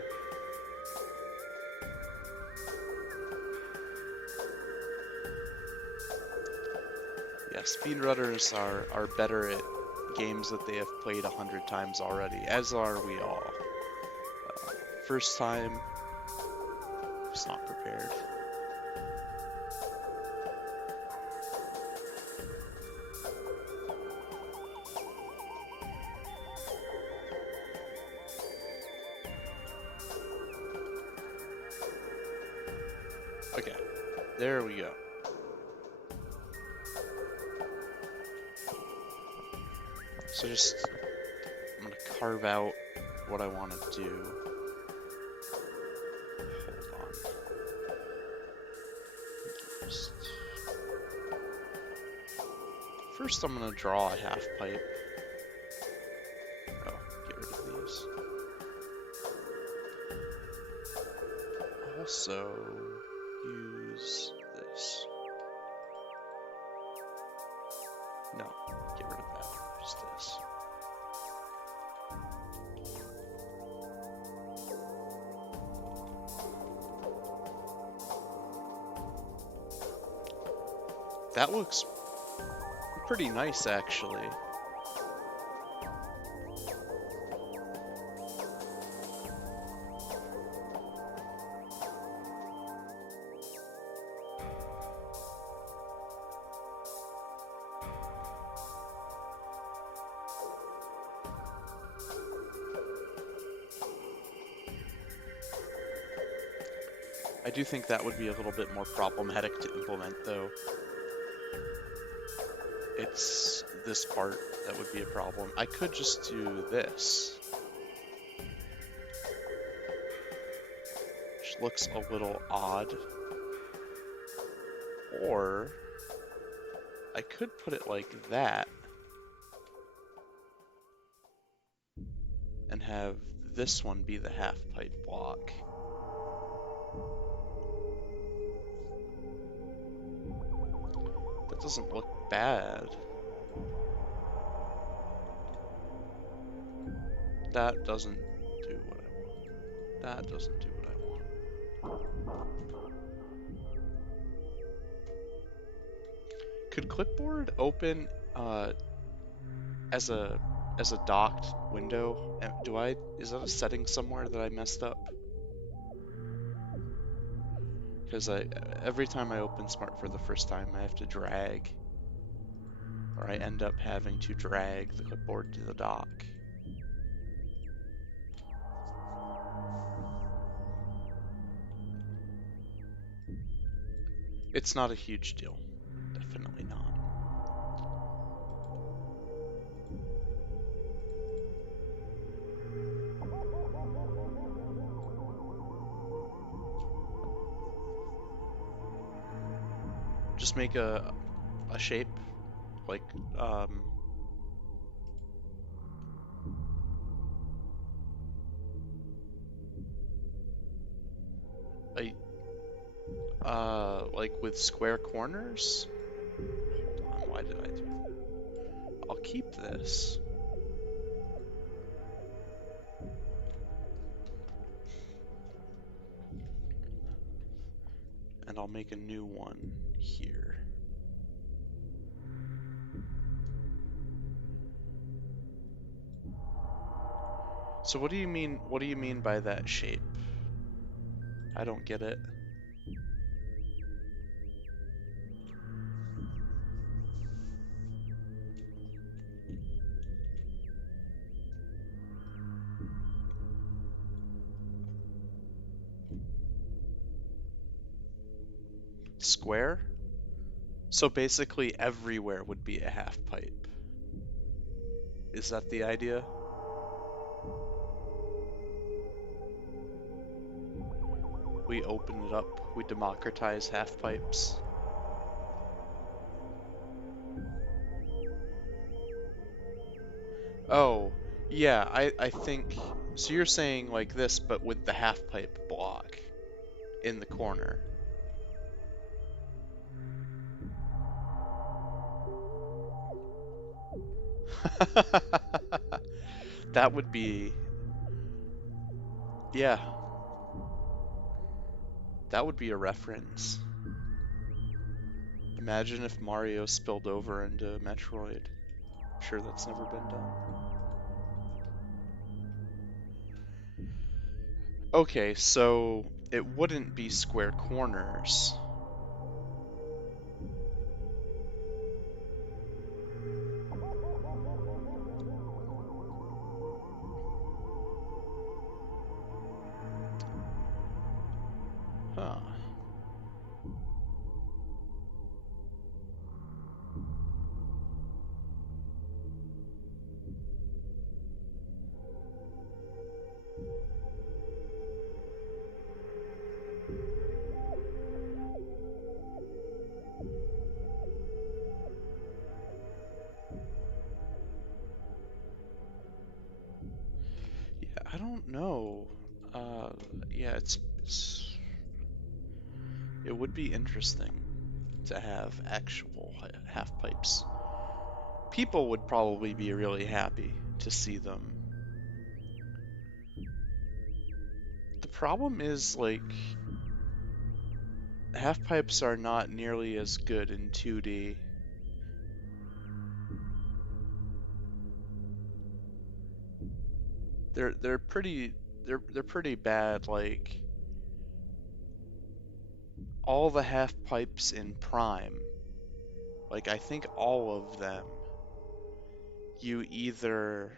Yeah, speedrunners are better at games that they have played 100 times already, as are we all. First time, just not prepared. Okay, there we go. So I'm gonna carve out what I want to do. Hold on. First I'm gonna draw a half pipe. Oh, get rid of these. Also, use this. No, get rid of that. Use this. That looks pretty nice, actually. I do think that would be a little bit more problematic to implement, though. It's this part that would be a problem. I could just do this, which looks a little odd. Or I could put it like that and have this one be the half pipe block. That doesn't look bad. That doesn't do what I want. That doesn't do what I want. Could clipboard open as a docked window? Is that a setting somewhere that I messed up? Because every time I open Smart for the first time, I have to drag, or I end up having to drag the clipboard to the dock. It's not a huge deal. Definitely not. Just make a shape, like, like with square corners? Hold on, why did I do that? I'll keep this. And I'll make a new one here. So what do you mean by that shape? I don't get it. Square? So basically everywhere would be a half pipe. Is that the idea? we open it up, we democratize half pipes. Oh, yeah, I think so you're saying like this, but with the half pipe block in the corner. That would be, yeah, that would be a reference. Imagine if Mario spilled over into Metroid. Sure, that's never been done. Okay, so it wouldn't be square corners. Huh. Yeah, I don't know. Uh, yeah, it would be interesting to have actual half pipes. People would probably be really happy to see them. The problem is, like, half pipes are not nearly as good in 2D. They're pretty they're pretty bad. Like, all the half pipes in Prime, like I think all of them, you either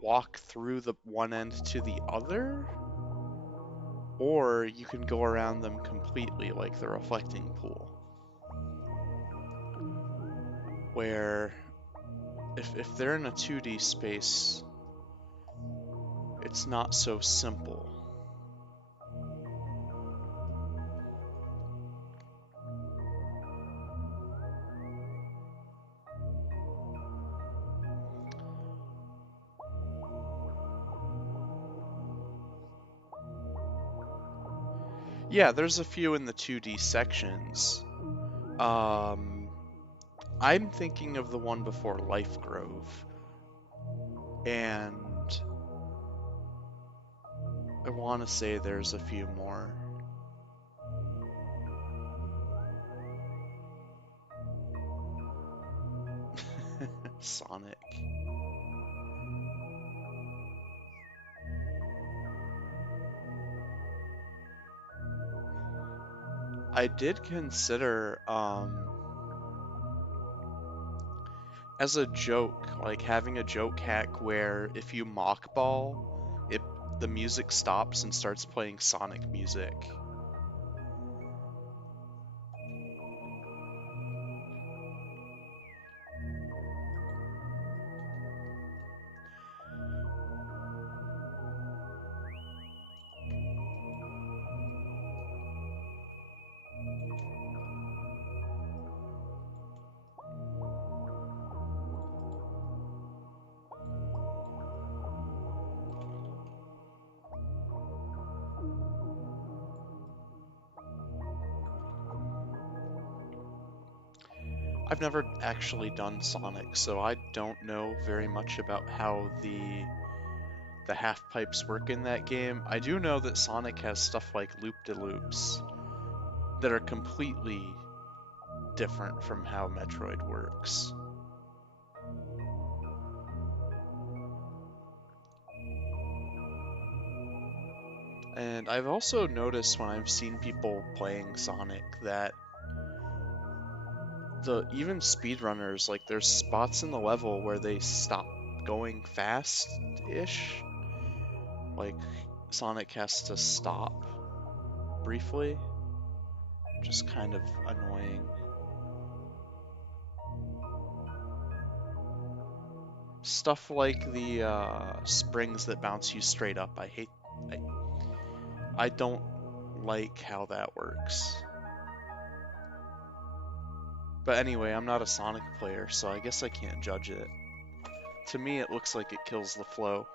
walk through the one end to the other, or you can go around them completely, like the reflecting pool. Where if they're in a 2D space, it's not so simple. Yeah, there's a few in the 2D sections. I'm thinking of the one before Life Grove, and I want to say there's a few more. Sonic. I did consider, as a joke, like having a joke hack where if you mock ball, the music stops and starts playing Sonic music. I've never actually done Sonic, so I don't know very much about how the half pipes work in that game. I do know that Sonic has stuff like loop-de-loops that are completely different from how Metroid works. And I've also noticed when I've seen people playing Sonic that even speedrunners, like there's spots in the level where they stop going fast-ish. Like Sonic has to stop briefly. Just kind of annoying. Stuff like the springs that bounce you straight up. I hate. I don't like how that works. But anyway, I'm not a Sonic player, so I guess I can't judge it. To me, it looks like it kills the flow.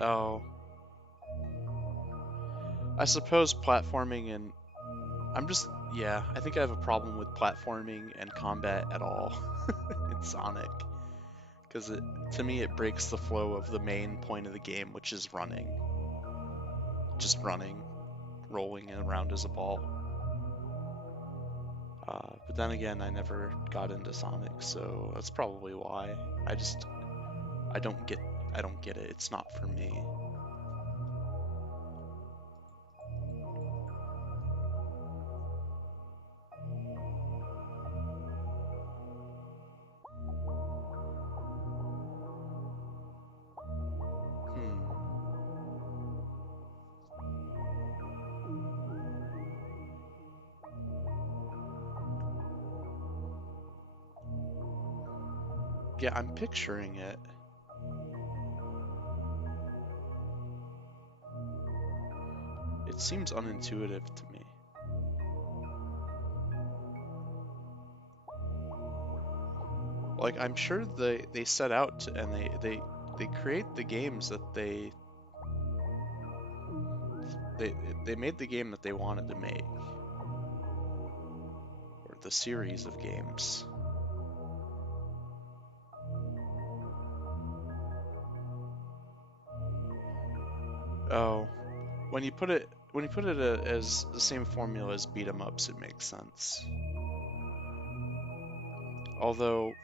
Oh. I suppose platforming and... Yeah, I think I have a problem with platforming and combat at all in Sonic. Because to me, it breaks the flow of the main point of the game, which is running. Just running, rolling around as a ball. But then again, I never got into Sonic, so that's probably why. I don't get it. It's not for me. Yeah, I'm picturing it. It seems unintuitive to me. Like, I'm sure they set out to, and they create the games that they made the game that they wanted to make, or the series of games. Oh, when you put it as the same formula as beat 'em ups, it makes sense. Although,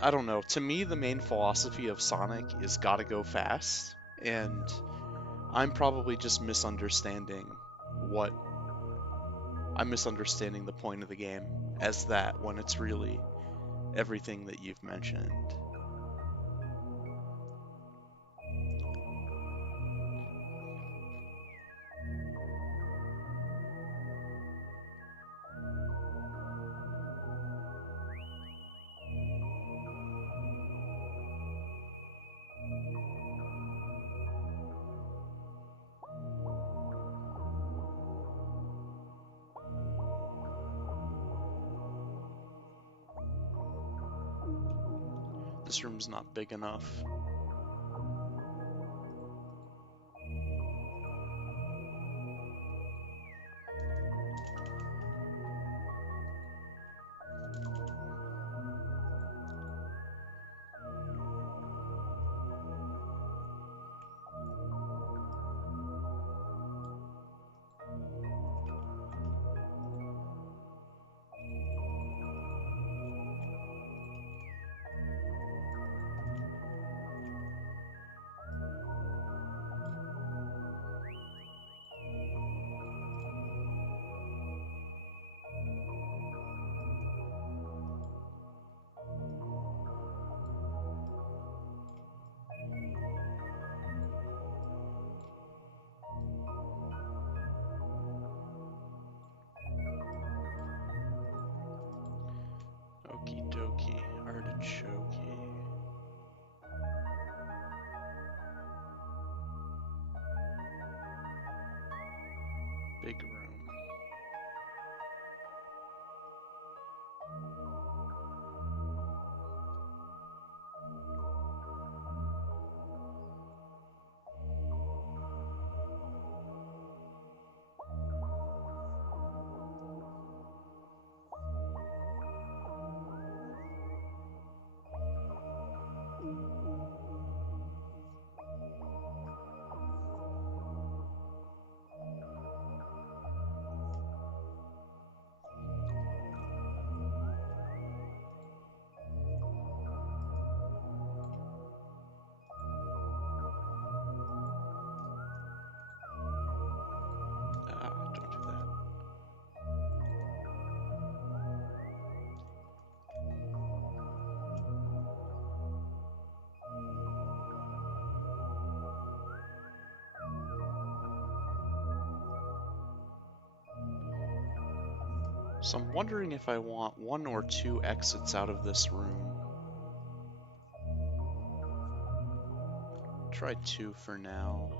I don't know. To me, the main philosophy of Sonic is gotta go fast, and I'm probably just misunderstanding the point of the game as that when it's really everything that you've mentioned. This room's not big enough. Okie dokie, artichoke. Big room. So I'm wondering if I want 1 or 2 exits out of this room. Try 2 for now.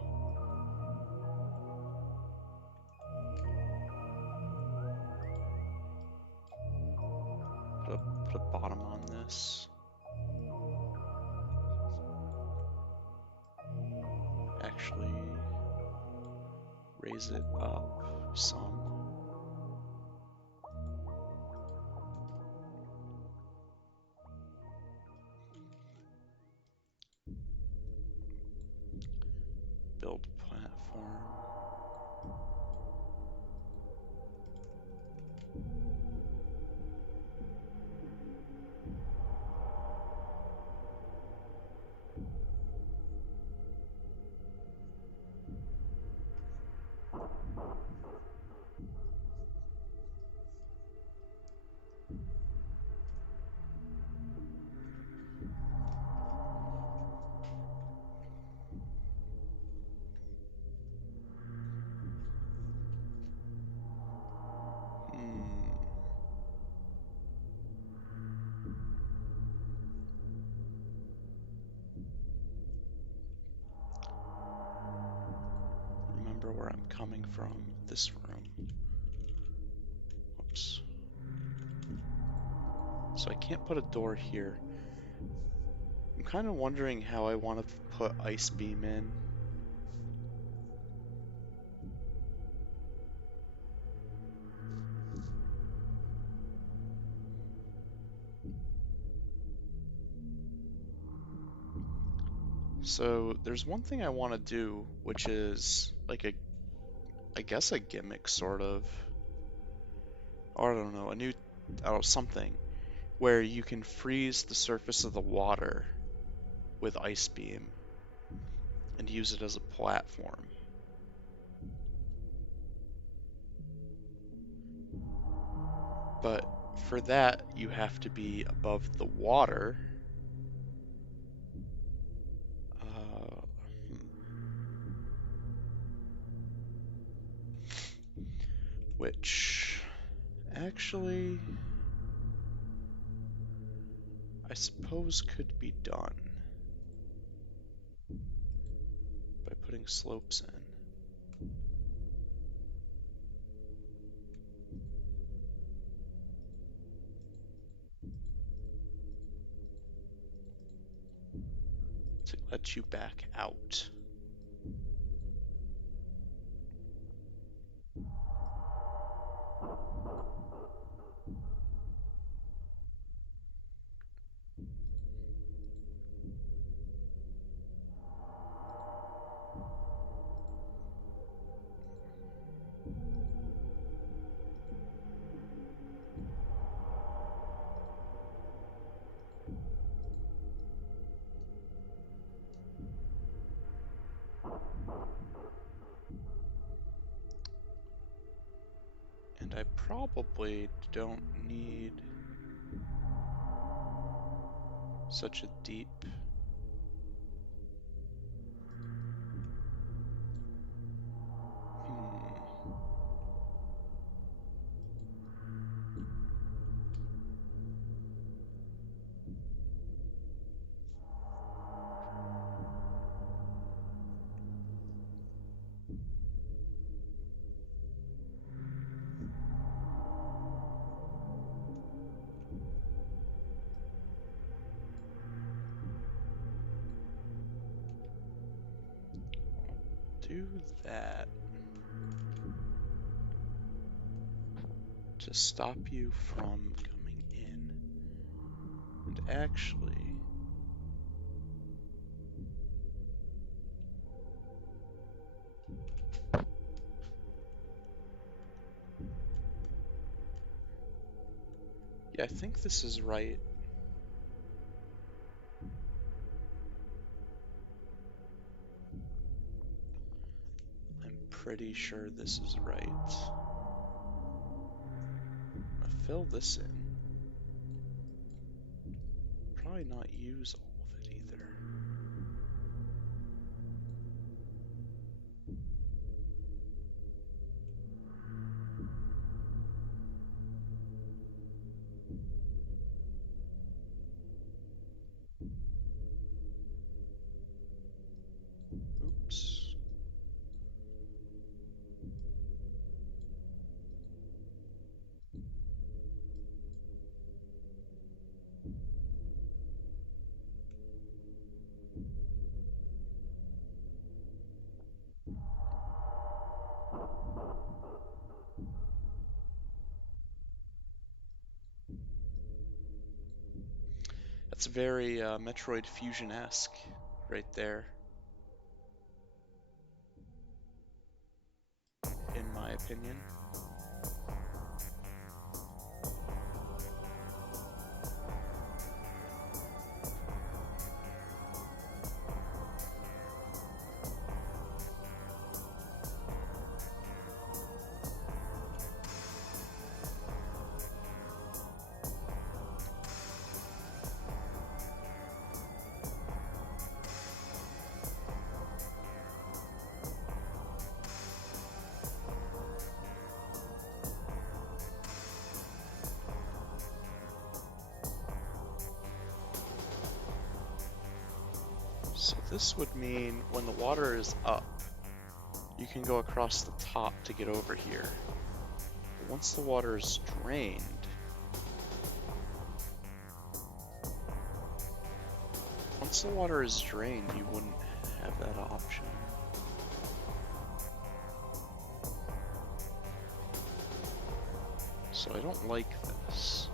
Put a bottom on this. Actually, raise it up some. Build platform. Remember where I'm coming from. This room. Oops. So I can't put a door here. I'm kind of wondering how I want to put Ice Beam in. So there's one thing I want to do, which is like I guess a gimmick sort of, or I don't know, something where you can freeze the surface of the water with Ice Beam and use it as a platform. But for that, you have to be above the water. Which actually I suppose could be done by putting slopes in. To let you back out. And I probably don't need such a deep... do that to stop you from coming in. And actually, yeah, I think this is right. I'm pretty sure this is right. I'm gonna fill this in. Probably not use all of it either. That's very Metroid Fusion-esque right there, in my opinion. So this would mean when the water is up, you can go across the top to get over here. But once the water is drained, you wouldn't have that option. So I don't like this.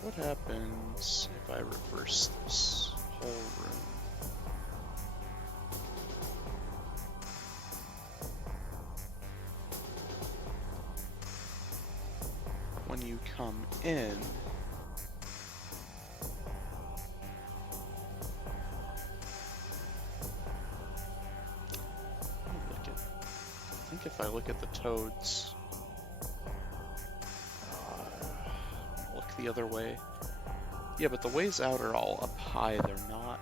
What happens if I reverse this whole room? When you come in, I think if I look at the toads, look the other way. Yeah, but the ways out are all up high, they're not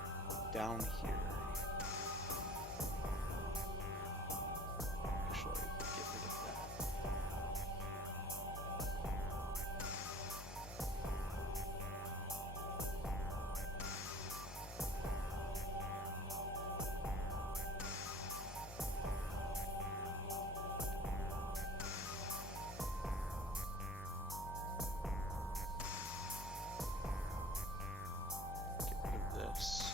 down here. Actually, get rid of that. This.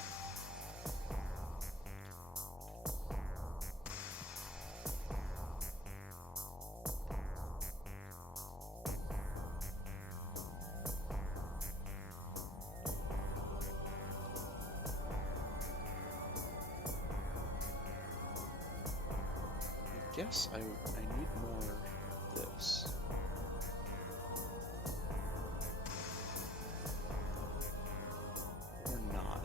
I guess I need more of this. Or not.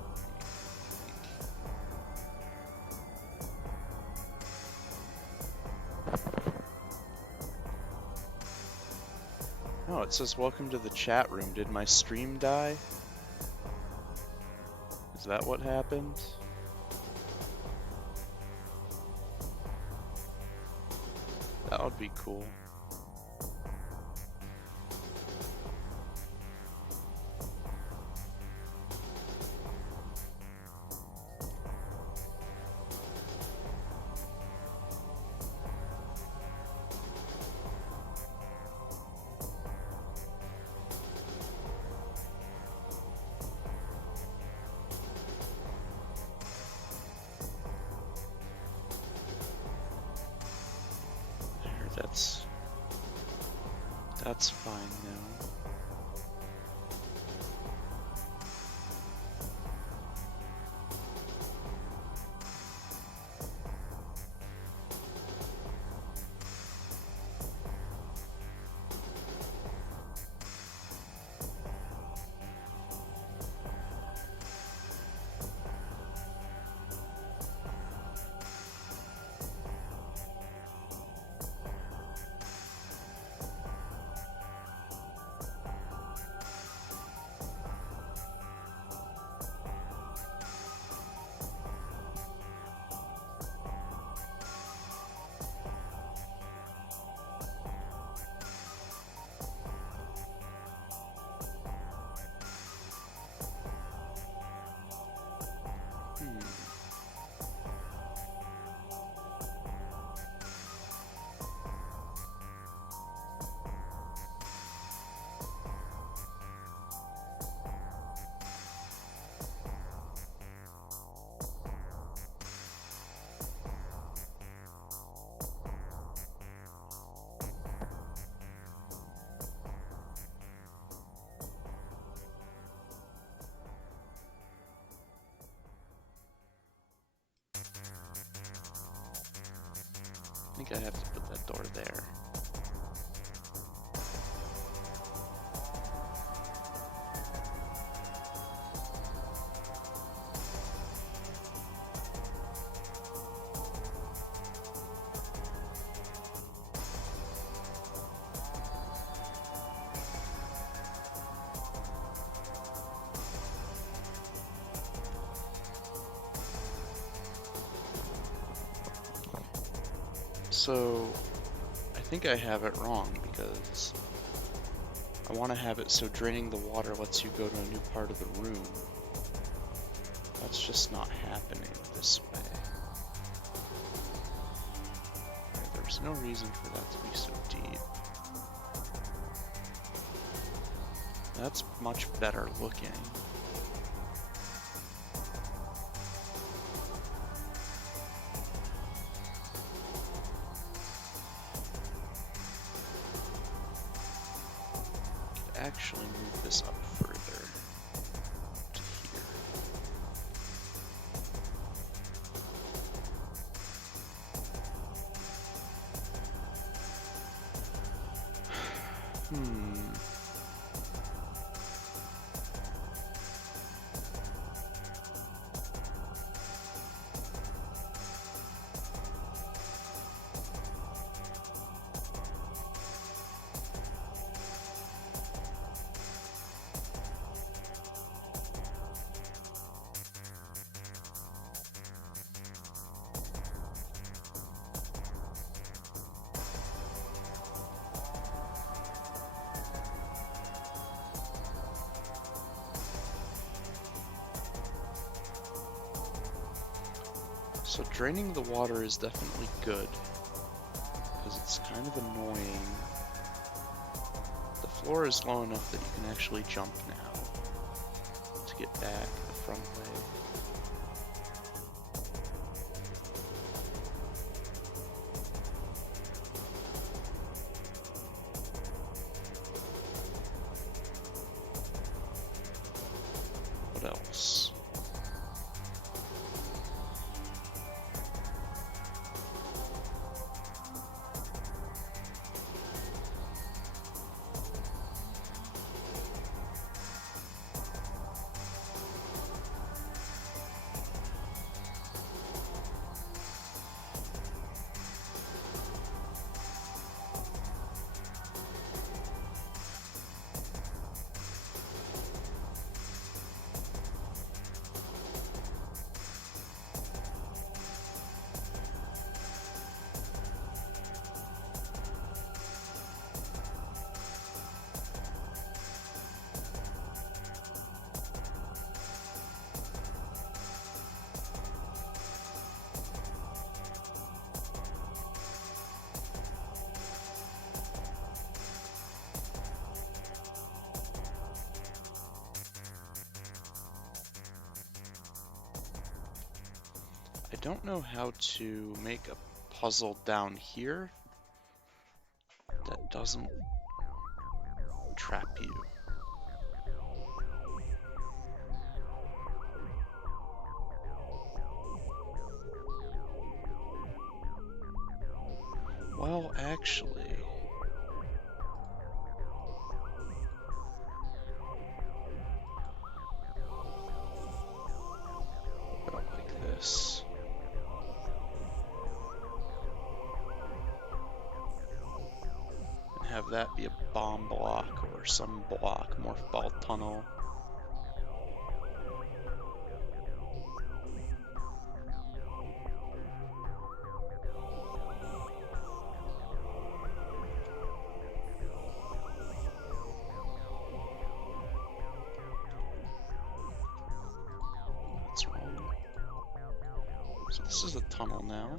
Oh, it says welcome to the chat room. Did my stream die? Is that what happened? That would be cool. That's fine now. think I have to put that door there. So, I think I have it wrong because I want to have it so draining the water lets you go to a new part of the room. That's just not happening this way. There's no reason for that to be so deep. That's much better looking. Actually move this up further to here. So draining the water is definitely good, because it's kind of annoying. The floor is low enough that you can actually jump now to get back the front way. What else? I don't know how to make a puzzle down here that doesn't trap you. Well, actually, about like this. And have that be a bomb block or some block, morph ball tunnel. So this is a tunnel now.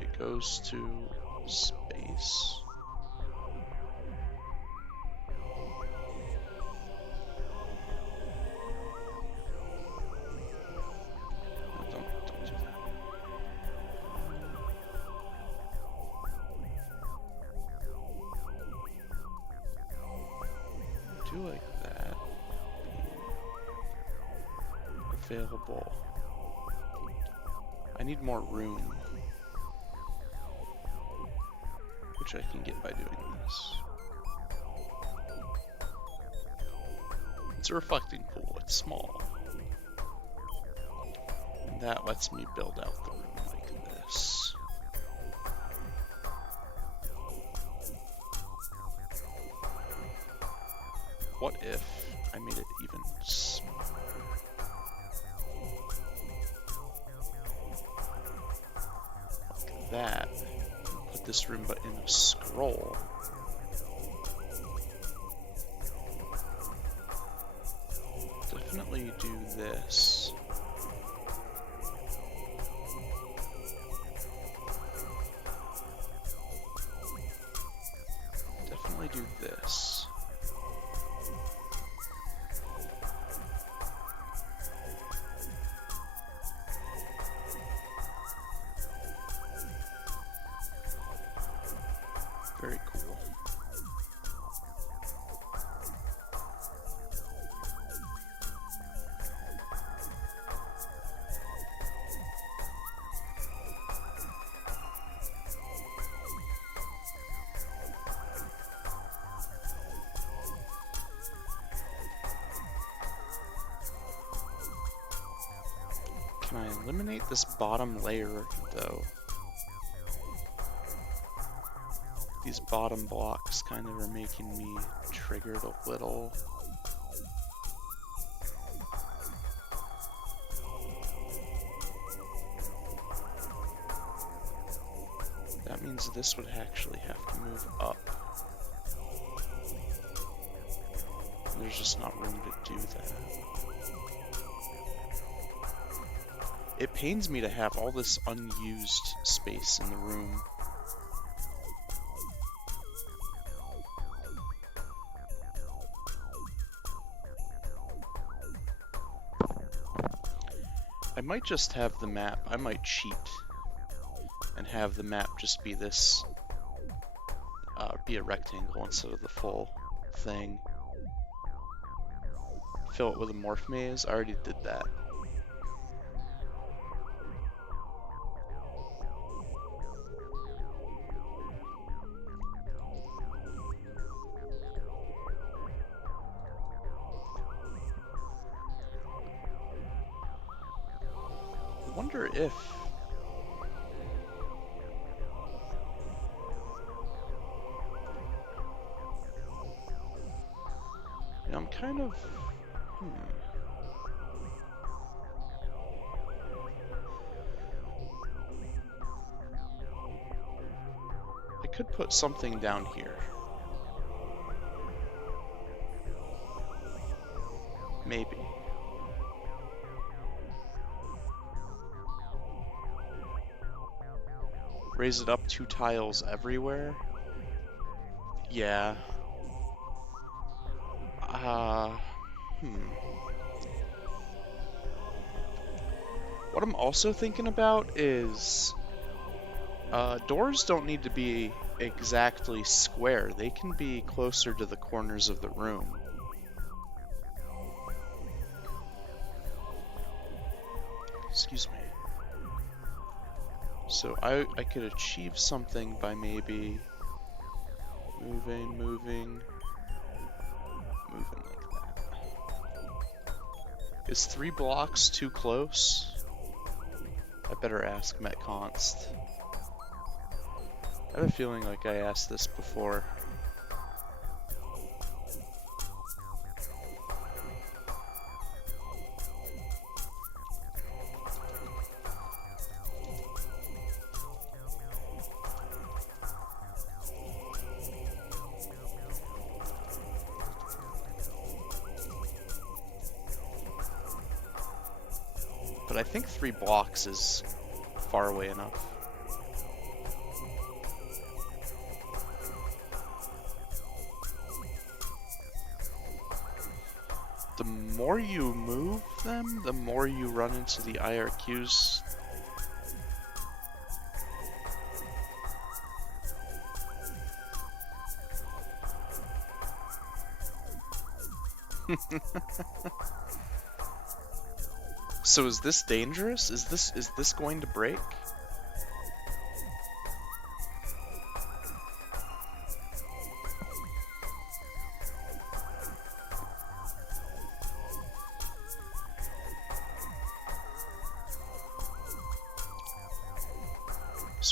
It goes to space. Don't do that. I do like that. Available. I need more room. which I can get by doing this. It's a reflecting pool, it's small. And that lets me build out the room like this. What if I made it even smaller? Like that. Put this room but in a scroll. Definitely do this. Definitely do this. Very cool. Can I eliminate this bottom layer, though? These bottom blocks kind of are making me triggered a little. That means this would actually have to move up. There's just not room to do that. It pains me to have all this unused space in the room. I might just have the map, I might cheat and have the map just be this, be a rectangle instead of the full thing. Fill it with a morph maze, I already did that. I wonder if I'm kind of I could put something down here. Maybe. Raise it up 2 tiles everywhere? Yeah. What I'm also thinking about is doors don't need to be exactly square. They can be closer to the corners of the room. Excuse me. So I could achieve something by maybe moving like that. Is 3 blocks too close? I better ask MetConst. I have a feeling like I asked this before. But I think 3 blocks is far away enough. The more you move them, the more you run into the IRQs. So is this dangerous? Is this going to break?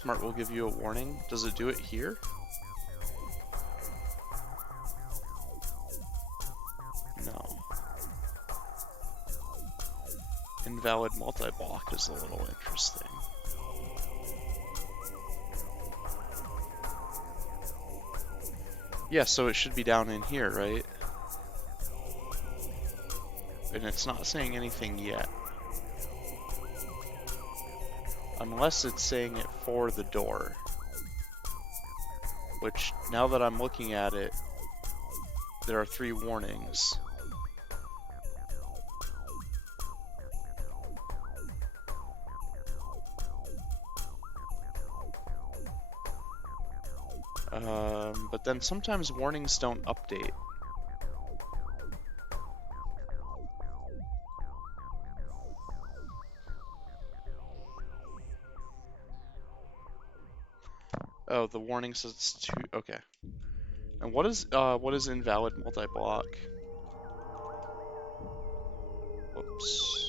Smart will give you a warning. Does it do it here? No. Invalid multi-block is a little interesting. Yeah, so it should be down in here, right? And it's not saying anything yet. Unless it's saying it for the door. Which, now that I'm looking at it, there are 3 warnings. But then sometimes warnings don't update. Oh, the warning says it's too... Okay. And what is invalid multi-block? Whoops.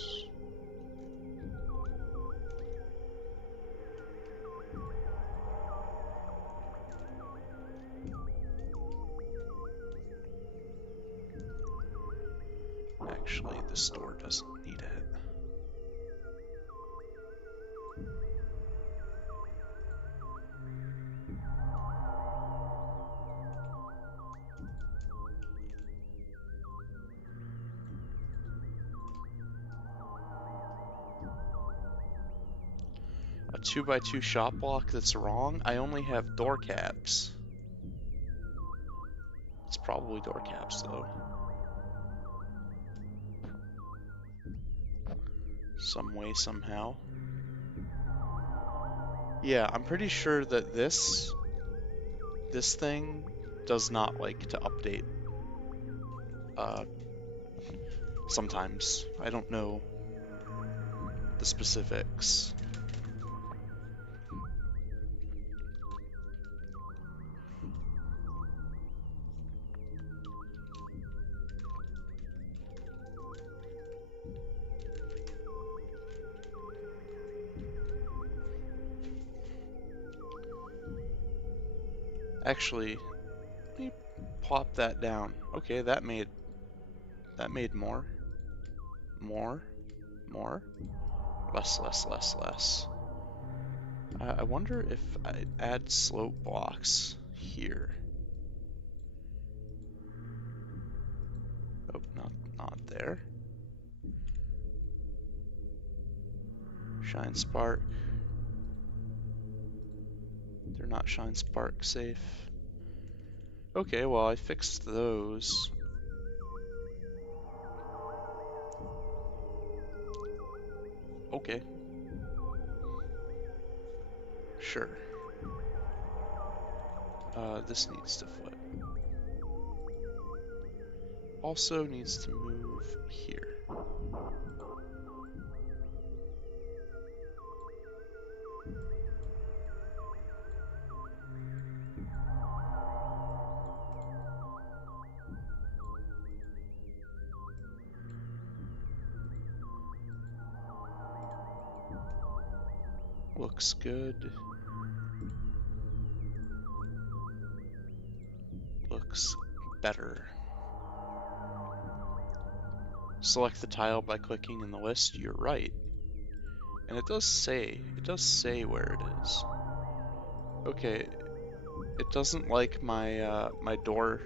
Actually, this door doesn't need it. A 2x2 shop block that's wrong? I only have door caps. It's probably door caps, though. Some way, somehow. Yeah, I'm pretty sure that this thing does not like to update. Sometimes. I don't know the specifics. Actually, let me plop that down. Okay, that made more. More. Less. I wonder if I add slope blocks here. Oh, not there. Shine spark. They're not shine spark safe. Okay, well I fixed those. Okay. Sure. This needs to flip. Also needs to move here. Looks good. Looks better. Select the tile by clicking in the list. You're right. And it does say where it is. Okay, it doesn't like my my door.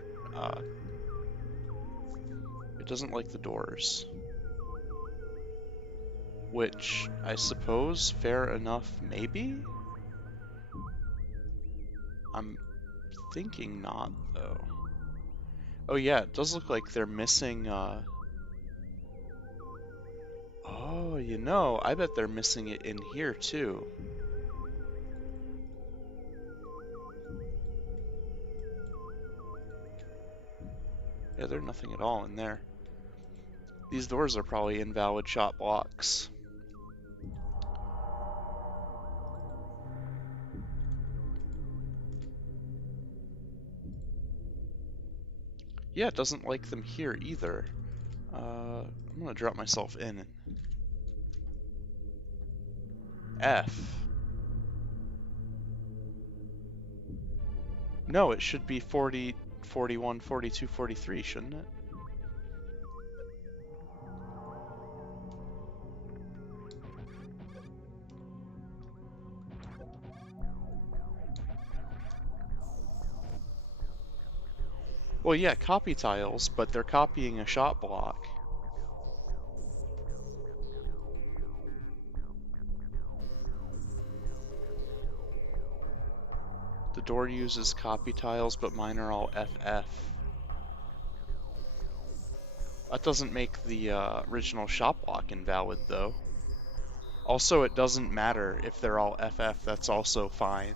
It doesn't like the doors. Which, I suppose, fair enough, maybe? I'm thinking not, though. Oh yeah, it does look like they're missing, Oh, you know, I bet they're missing it in here, too. Yeah, there's nothing at all in there. These doors are probably invalid shot blocks. Yeah, it doesn't like them here either. I'm gonna drop myself in. F. No, it should be 40, 41, 42, 43, shouldn't it? Well, yeah, copy tiles, but they're copying a shot block. The door uses copy tiles, but mine are all FF. That doesn't make the original shot block invalid, though. Also, it doesn't matter if they're all FF, that's also fine.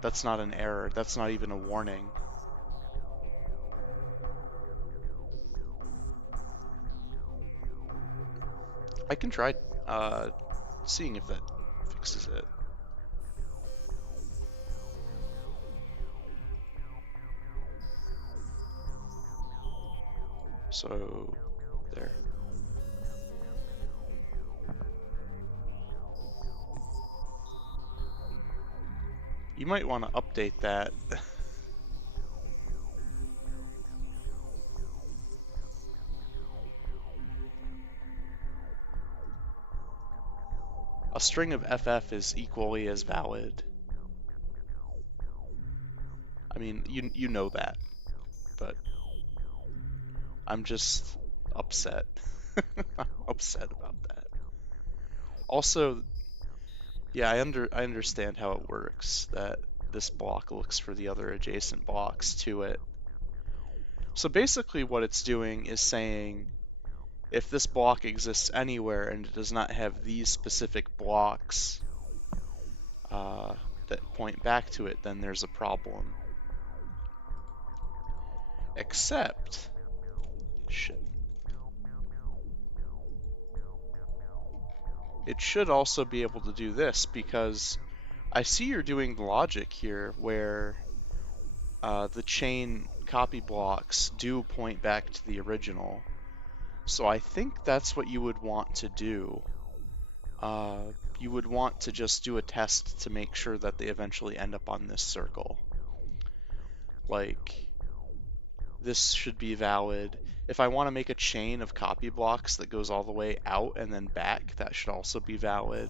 That's not an error, that's not even a warning. I can try seeing if that fixes it. So, there. You might want to update that. A string of FF is equally as valid. I mean, you know that, but I'm just upset. I'm upset about that. Also, yeah, I understand how it works, that this block looks for the other adjacent blocks to it. So basically what it's doing is saying, if this block exists anywhere and it does not have these specific blocks that point back to it, then there's a problem. Except, shit. It should also be able to do this, because I see you're doing logic here where the chain copy blocks do point back to the original. So I think that's what you would want to do. You would want to just do a test to make sure that they eventually end up on this circle. Like, this should be valid. If I want to make a chain of copy blocks that goes all the way out and then back, that should also be valid.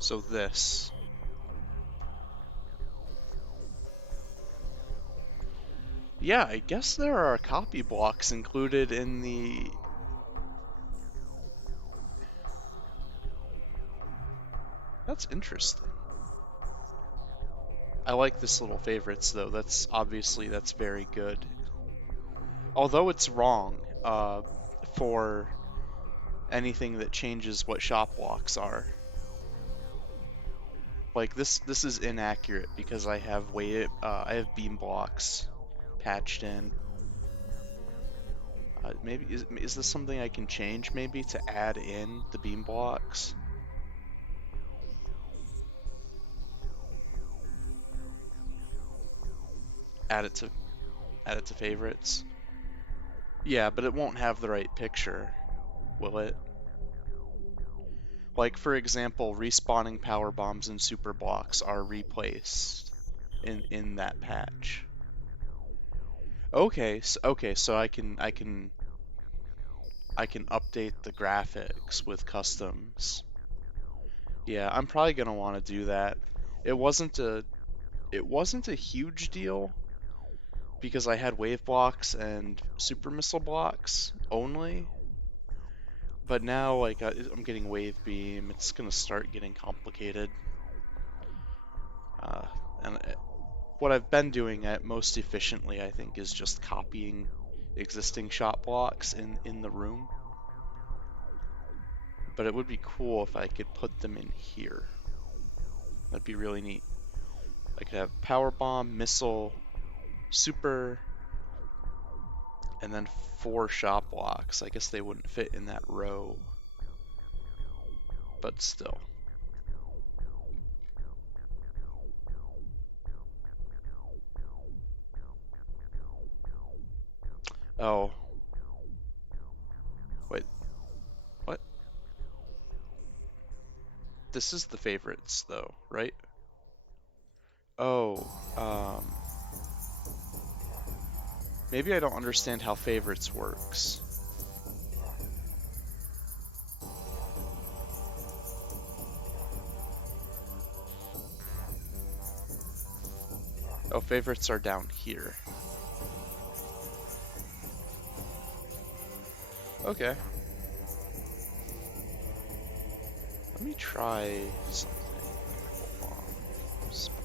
So this. Yeah, I guess there are copy blocks included in the... That's interesting. I like this little favorites though, that's very good. Although it's wrong for anything that changes what shop blocks are. Like this is inaccurate because I have I have beam blocks patched in. Maybe is this something I can change maybe to add in the beam blocks? Add it to favorites. Yeah, but it won't have the right picture, will it? Like, for example, respawning power bombs and super blocks are replaced in that patch. Okay, so I can update the graphics with customs. Yeah, I'm probably gonna want to do that. It wasn't a huge deal because I had wave blocks and super missile blocks only. But now, like, I'm getting wave beam. It's gonna start getting complicated. And what I've been doing at most efficiently, I think, is just copying existing shot blocks in the room. But it would be cool if I could put them in here. That'd be really neat. I could have power bomb, missile, super, and then 4 shot blocks. I guess they wouldn't fit in that row, but still. Oh. Wait, what? This is the favorites, though, right? Oh, maybe I don't understand how favorites works. Oh, favorites are down here. Okay. Let me try something. Spike.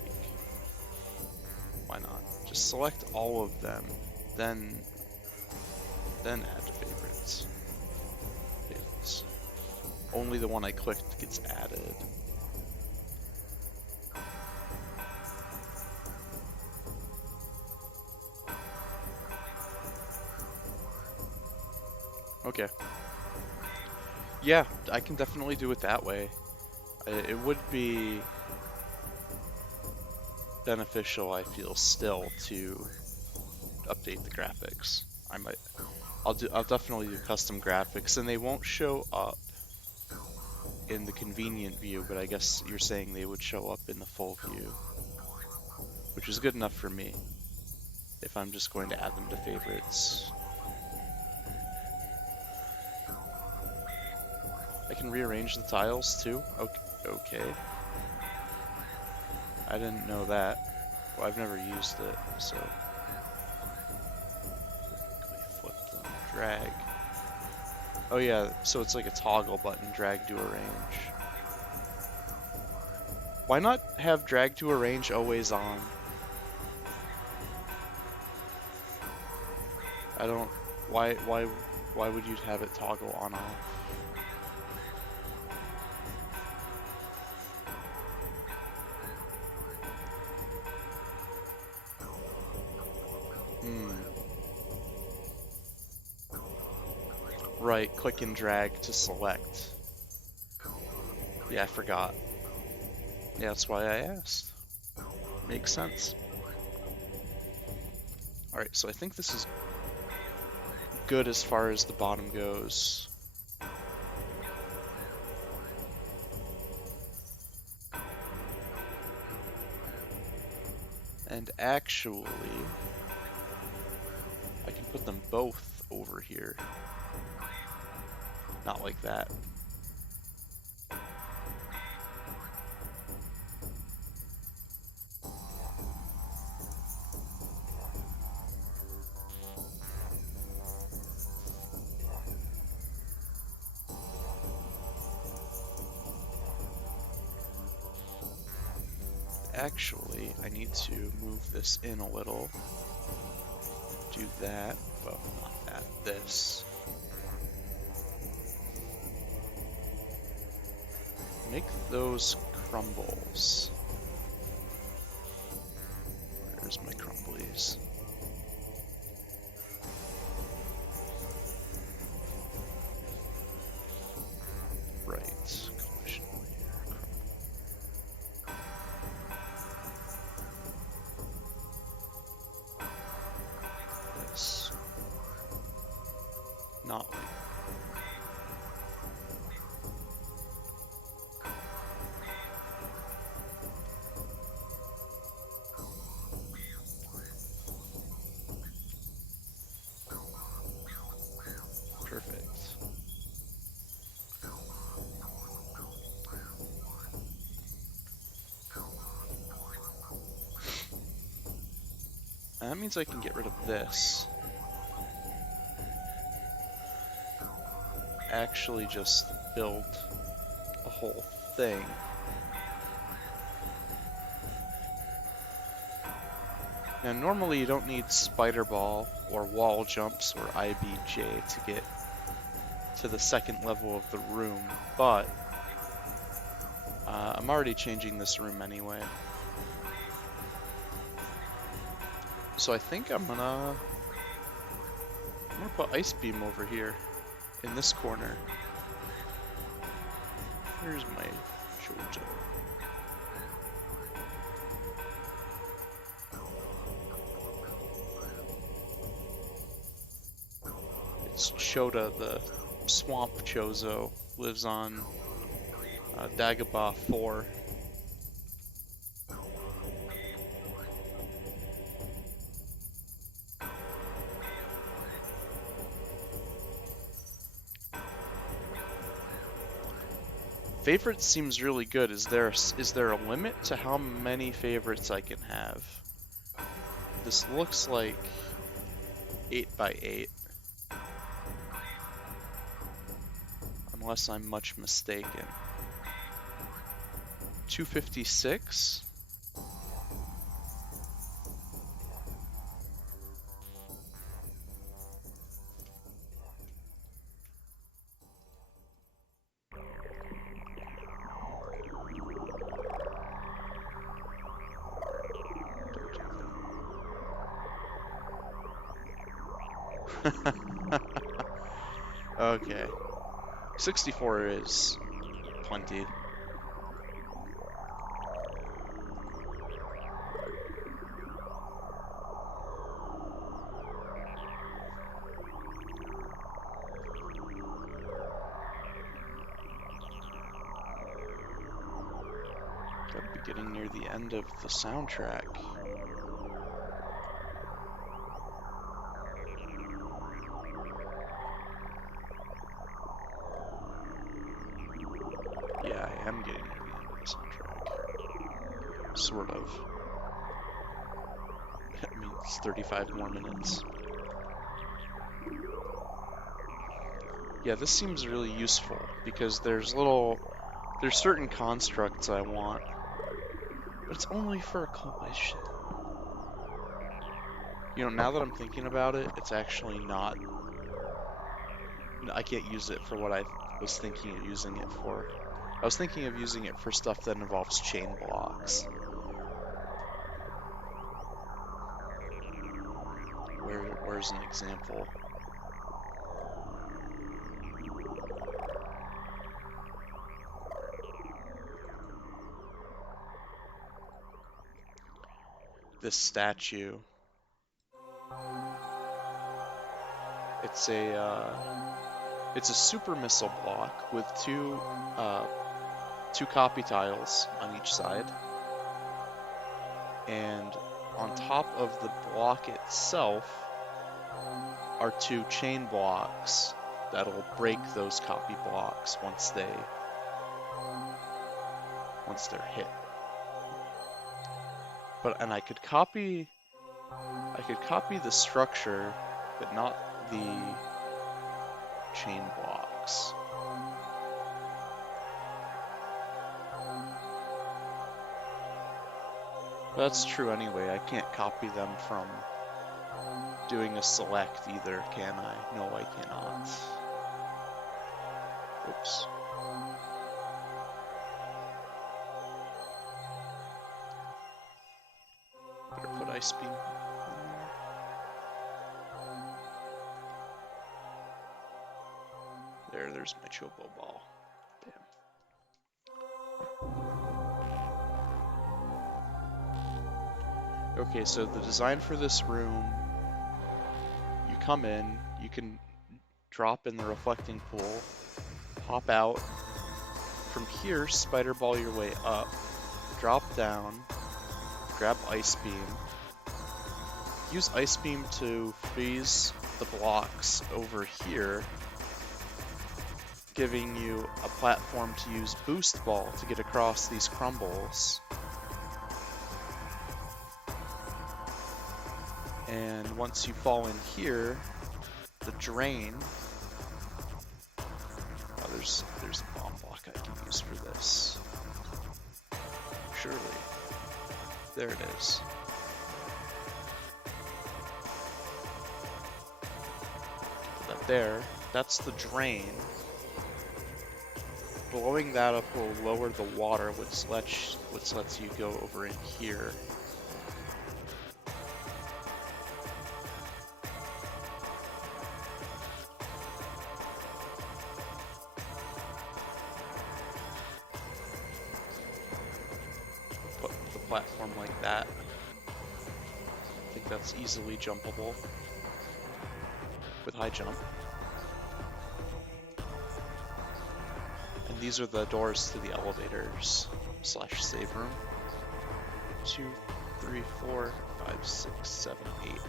Why not? Just select all of them, then add to favorites. Favorites. Only the one I clicked gets added. Okay. Yeah, I can definitely do it that way. It would be beneficial, I feel, still to update the graphics. I'll definitely do custom graphics, and they won't show up in the convenient view, but I guess you're saying they would show up in the full view, which is good enough for me if I'm just going to add them to favorites. I can rearrange the tiles too? Okay. I didn't know that. Well, I've never used it, so... Flip them, drag. Oh yeah, so it's like a toggle button, drag to arrange. Why not have drag to arrange always on? I don't... Why would you have it toggle on off? Right, click and drag to select. Yeah, I forgot. Yeah, that's why I asked. Makes sense. Alright, so I think this is good as far as the bottom goes. And actually, I can put them both over here. Not like that. Actually, I need to move this in a little. Do that. Well, not that. This. Make those crumbles. Where's my crumblies? Right. Collision layer. This. Not like. Perfect. And that means I can get rid of this. Actually just build a whole thing. Now normally you don't need spider ball or wall jumps or IBJ to get to the second level of the room, but I'm already changing this room anyway. So I think I'm gonna put Ice Beam over here in this corner. Here's my Jojo. Chota, the swamp Chozo, lives on Dagobah 4. Favorites seems really good. Is there a limit to how many favorites I can have? This looks like 8 by 8. Unless I'm much mistaken. 256? Okay. 64 is plenty. Gotta be getting near the end of the soundtrack. Yeah, I am getting near the end of the soundtrack. Sort of. I mean, it's 35 more minutes. Yeah, this seems really useful because there's certain constructs I want, but it's only for a collision. You know, now that I'm thinking about it, it's actually not. I can't use it for what I was thinking of using it for. I was thinking of using it for stuff that involves chain blocks. Where's an example? This statue. It's a super missile block with two copy tiles on each side, and on top of the block itself are two chain blocks that'll break those copy blocks once they're hit. And I could copy the structure, but not the chain blocks. But that's true anyway. I can't copy them from doing a select either, can I? No, I cannot. Oops. Better put ice beam in there. There's my chopo ball. Bam. Okay, so the design for this room, you come in, you can drop in the reflecting pool, hop out. From here, spider ball your way up, drop down, grab ice beam, use ice beam to freeze the blocks over here, giving you a platform to use boost ball to get across these crumbles. And once you fall in here, the drain. Oh, there's a bomb block I can use for this. Surely. There it is. Put that there. That's the drain. Blowing that up will lower the water, which lets you go over in here. Put the platform like that. I think that's easily jumpable with high jump. And these are the doors to the elevators / save room. 2, 3, 4, 5, 6, 7, 8. 2,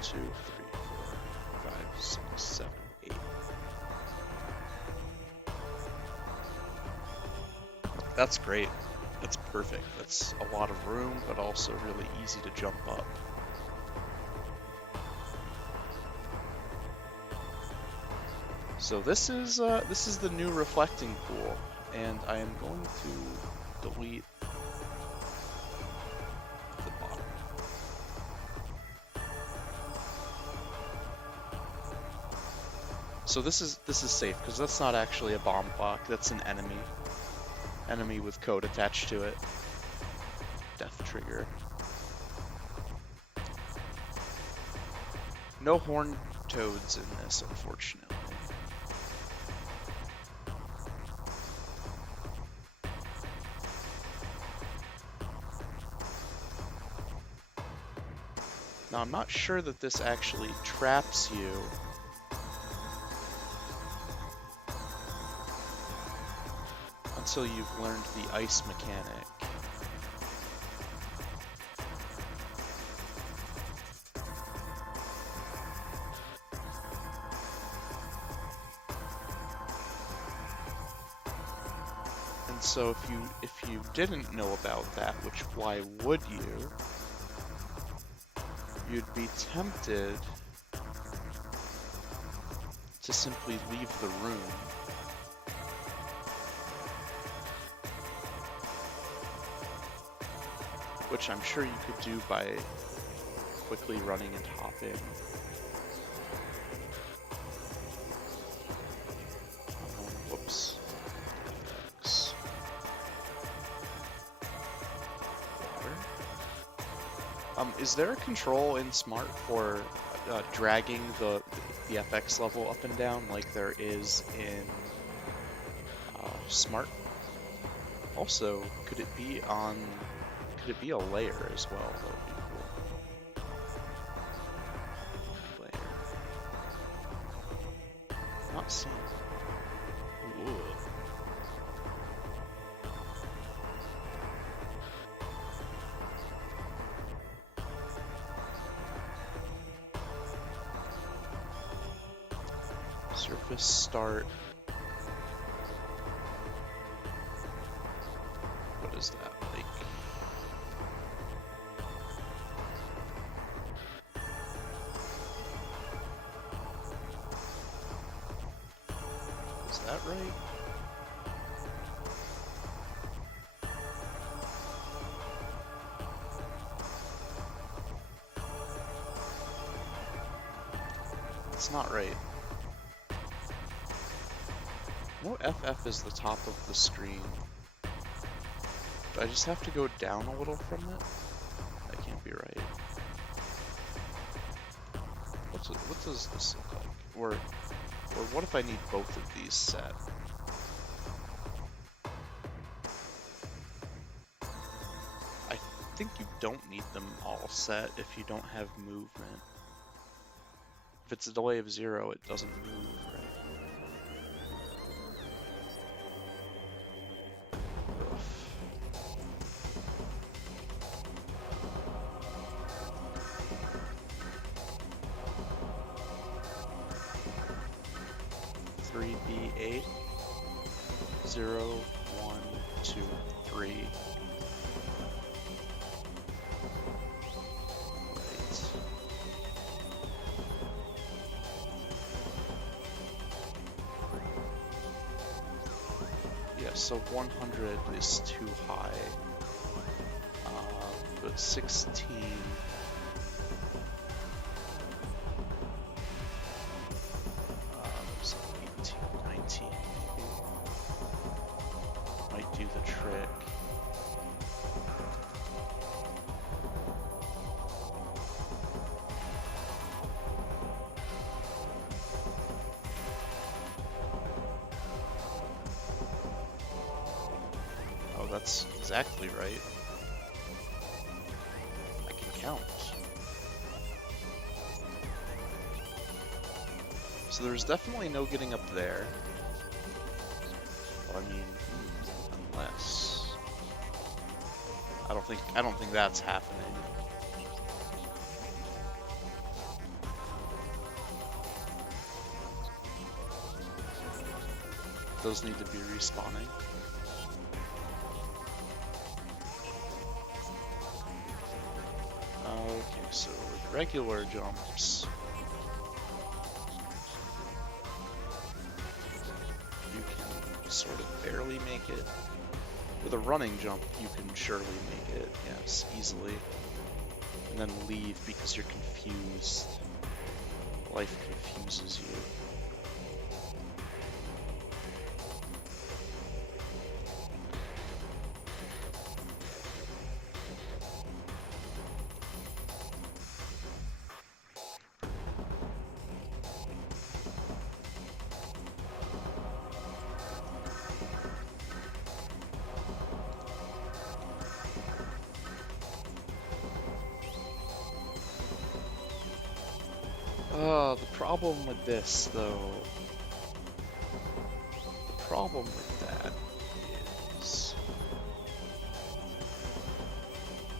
3, 4, 5, 6, 7, 8. That's great. That's perfect. That's a lot of room, but also really easy to jump up. So this is the new reflecting pool, and I am going to delete the bottom. So this is safe because that's not actually a bomb block. That's an enemy with code attached to it. Death trigger. No horned toads in this, unfortunately. Now, I'm not sure that this actually traps you. Until you've learned the ice mechanic. And so if you didn't know about that, which why would you? You'd be tempted to simply leave the room. Which I'm sure you could do by quickly running and hopping. Whoops. FX. Water. Is there a control in Smart for dragging the FX level up and down like there is in Smart? Also, could it be a layer as well? That would be cool. Layer. Not seen. Ooh. Surface start. What is that like? Is that right? It's not right. No, FF is the top of the screen. Do I just have to go down a little from it? That can't be right. What does this look like? Or what if I need both of these set? I think you don't need them all set if you don't have movement. If it's a delay of 0, it doesn't move, right? B8 0 1 2 3. Right. Yeah, so 100 is too high. But 16. Do the trick. Oh, that's exactly right. I can count. So there's definitely no getting up there. I mean, unless I don't think that's happening. Those need to be respawning. Okay, so with regular jumps, you can sort of barely make it. With a running jump, you can surely make it, yes, easily. And then leave because you're confused. Life confuses you. The problem with this, though, the problem with that is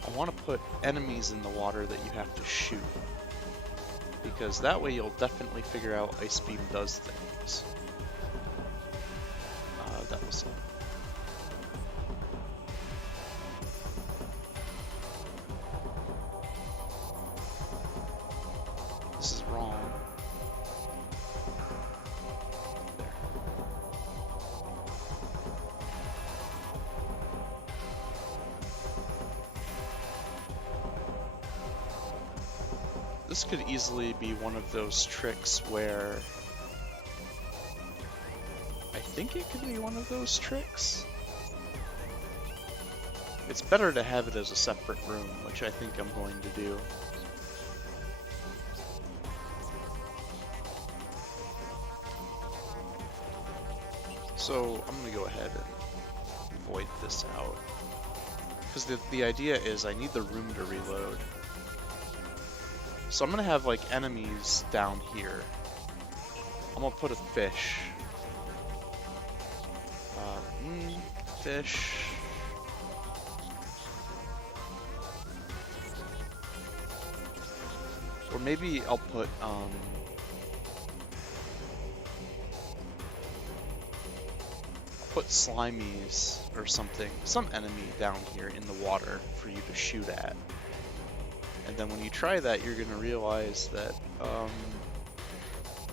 I want to put enemies in the water that you have to shoot, because that way you'll definitely figure out Ice Beam does things. That was This is wrong. There. This could easily be one of those tricks where I think it could be one of those tricks. It's better to have it as a separate room, which I think I'm going to do. So I'm gonna go ahead and void this out, because the idea is I need the room to reload. So I'm gonna have like enemies down here. I'm gonna put a fish. Fish. Or maybe I'll put slimies or something, some enemy down here in the water for you to shoot at. And then when you try that, you're gonna realize that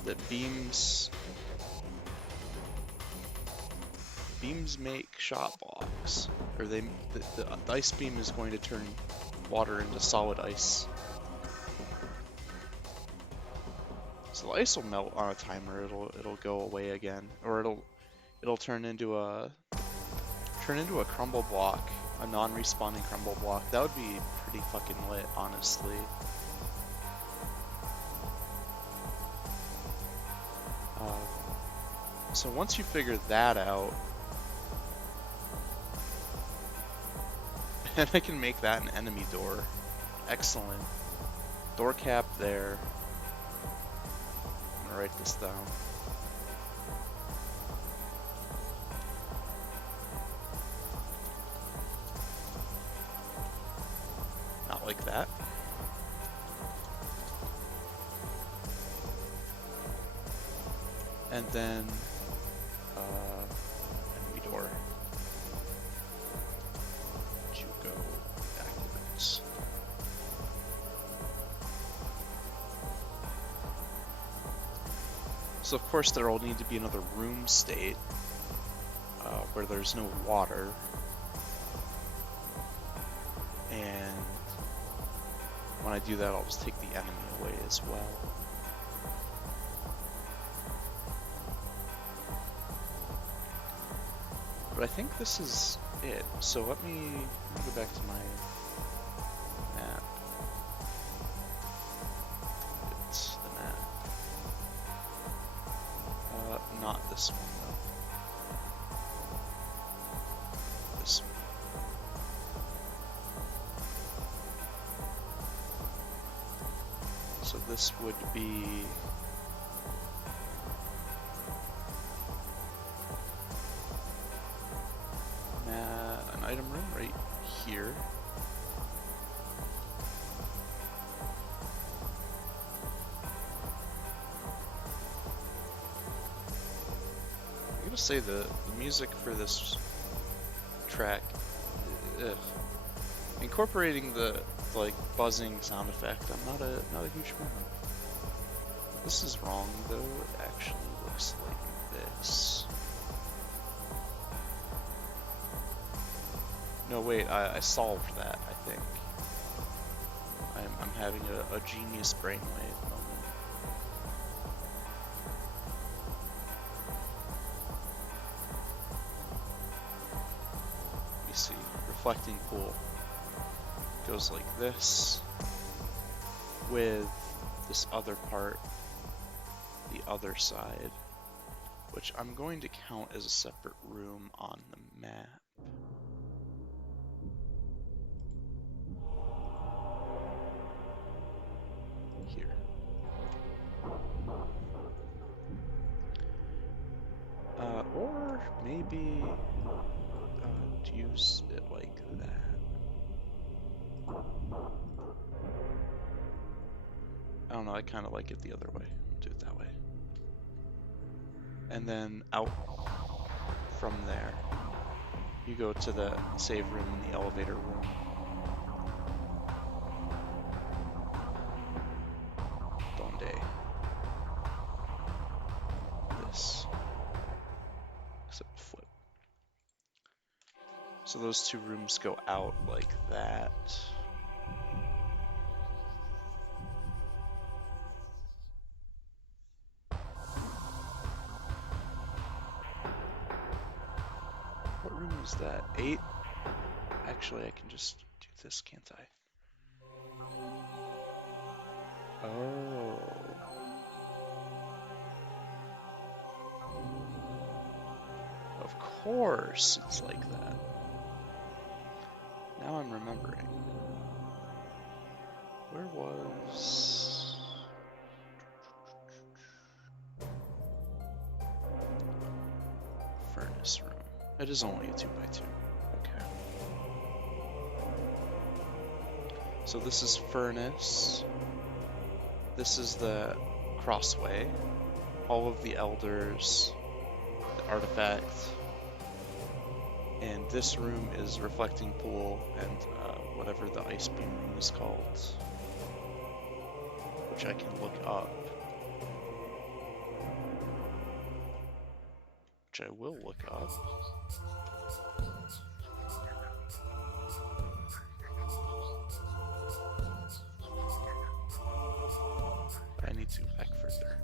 that beams make shot blocks, or the ice beam is going to turn water into solid ice. So the ice will melt on a timer. It'll go away again, or it'll turn into a crumble block, a non-respawning crumble block. That would be pretty fucking lit, honestly. So once you figure that out, and I can make that an enemy door. Excellent. Door cap there. I'm gonna write this down. Not like that. And then enemy door. You go backwards. So of course there will need to be another room state where there's no water. And when I do that, I'll just take the enemy away as well. But I think this is it. So let me go back to my map. It's the map. Not this one though. This one. So this would be here. I'm gonna say the music for this track, ugh. Incorporating the like buzzing sound effect, I'm not a huge fan of. This is wrong though. It actually looks like this. No, wait, I solved that, I think. I'm having a genius brainwave moment. You see, reflecting pool goes like this, with this other part, the other side, which I'm going to count as a separate room on the map. Here. Or maybe use it like that. I don't know, I kind of like it the other way. I'll do it that way. And then out from there, you go to the save room and the elevator room. Donde. This. Except flip. So those two rooms go out like that. What room is that? 8? Actually, I can just do this, can't I? Oh. Of course it's like that. Now I'm remembering. Where was... Furnace room. It is only a 2x2. Okay. So this is furnace. This is the crossway. All of the elders, the artifact, and this room is reflecting pool and whatever the ice beam room is called, which I can look up. Which I will look up. I need to back further.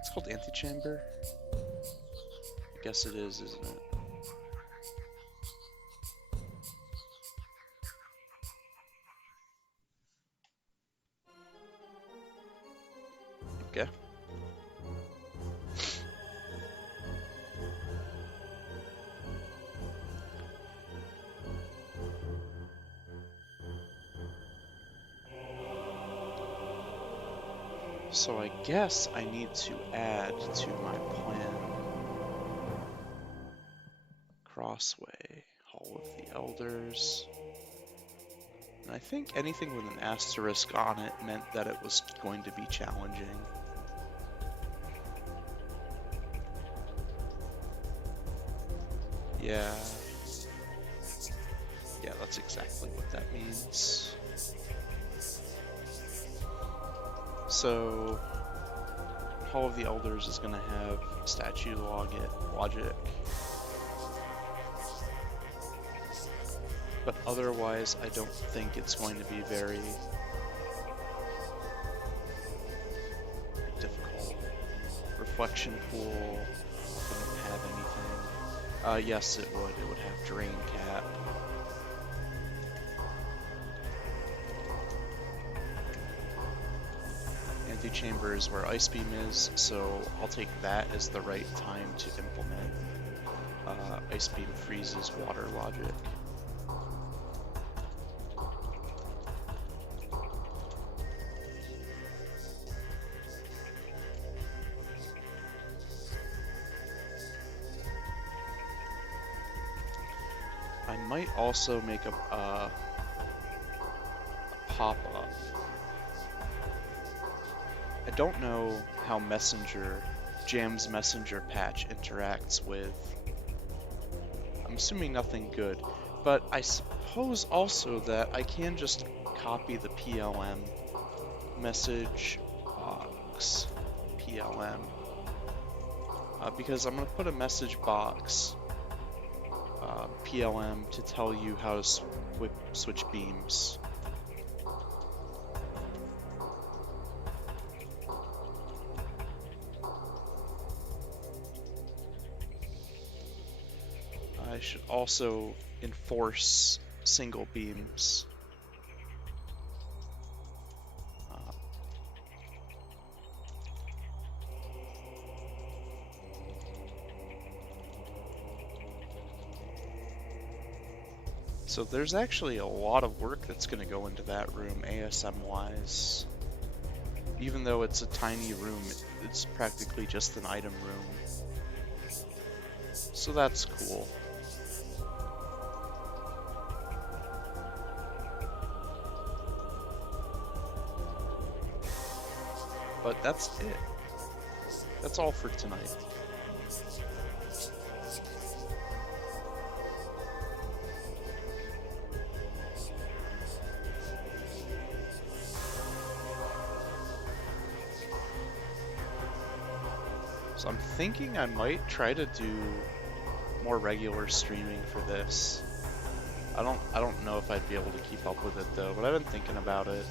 It's called antechamber. I guess it is, isn't it? Okay. So I guess I need to add to my plan. Crossway, Hall of the Elders. And I think anything with an asterisk on it meant that it was going to be challenging. Yeah. Yeah, that's exactly what that means. So, Hall of the Elders is going to have statue logic. But otherwise, I don't think it's going to be very difficult. Reflection pool wouldn't have anything. Yes, it would. It would have drain cap. Antechamber is where Ice Beam is, so I'll take that as the right time to implement Ice Beam freezes water logic. might also make a pop-up. I don't know how Jam's Messenger patch interacts with. I'm assuming nothing good, but I suppose also that I can just copy the PLM message box, PLM, because I'm going to put a message box, PLM, to tell you how to switch beams. I should also enforce single beams. So there's actually a lot of work that's going to go into that room, ASM-wise. Even though it's a tiny room, it's practically just an item room. So that's cool. But that's it. That's all for tonight. So I'm thinking I might try to do more regular streaming for this. I don't know if I'd be able to keep up with it though, but I've been thinking about it.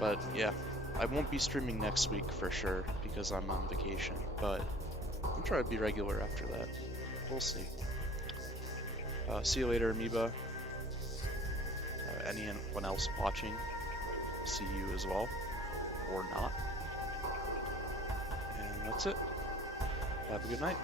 But yeah, I won't be streaming next week for sure because I'm on vacation, but I'm trying to be regular after that. We'll see. See you later, Amoeba. Anyone else watching, see you as well, or not. And that's it. Have a good night.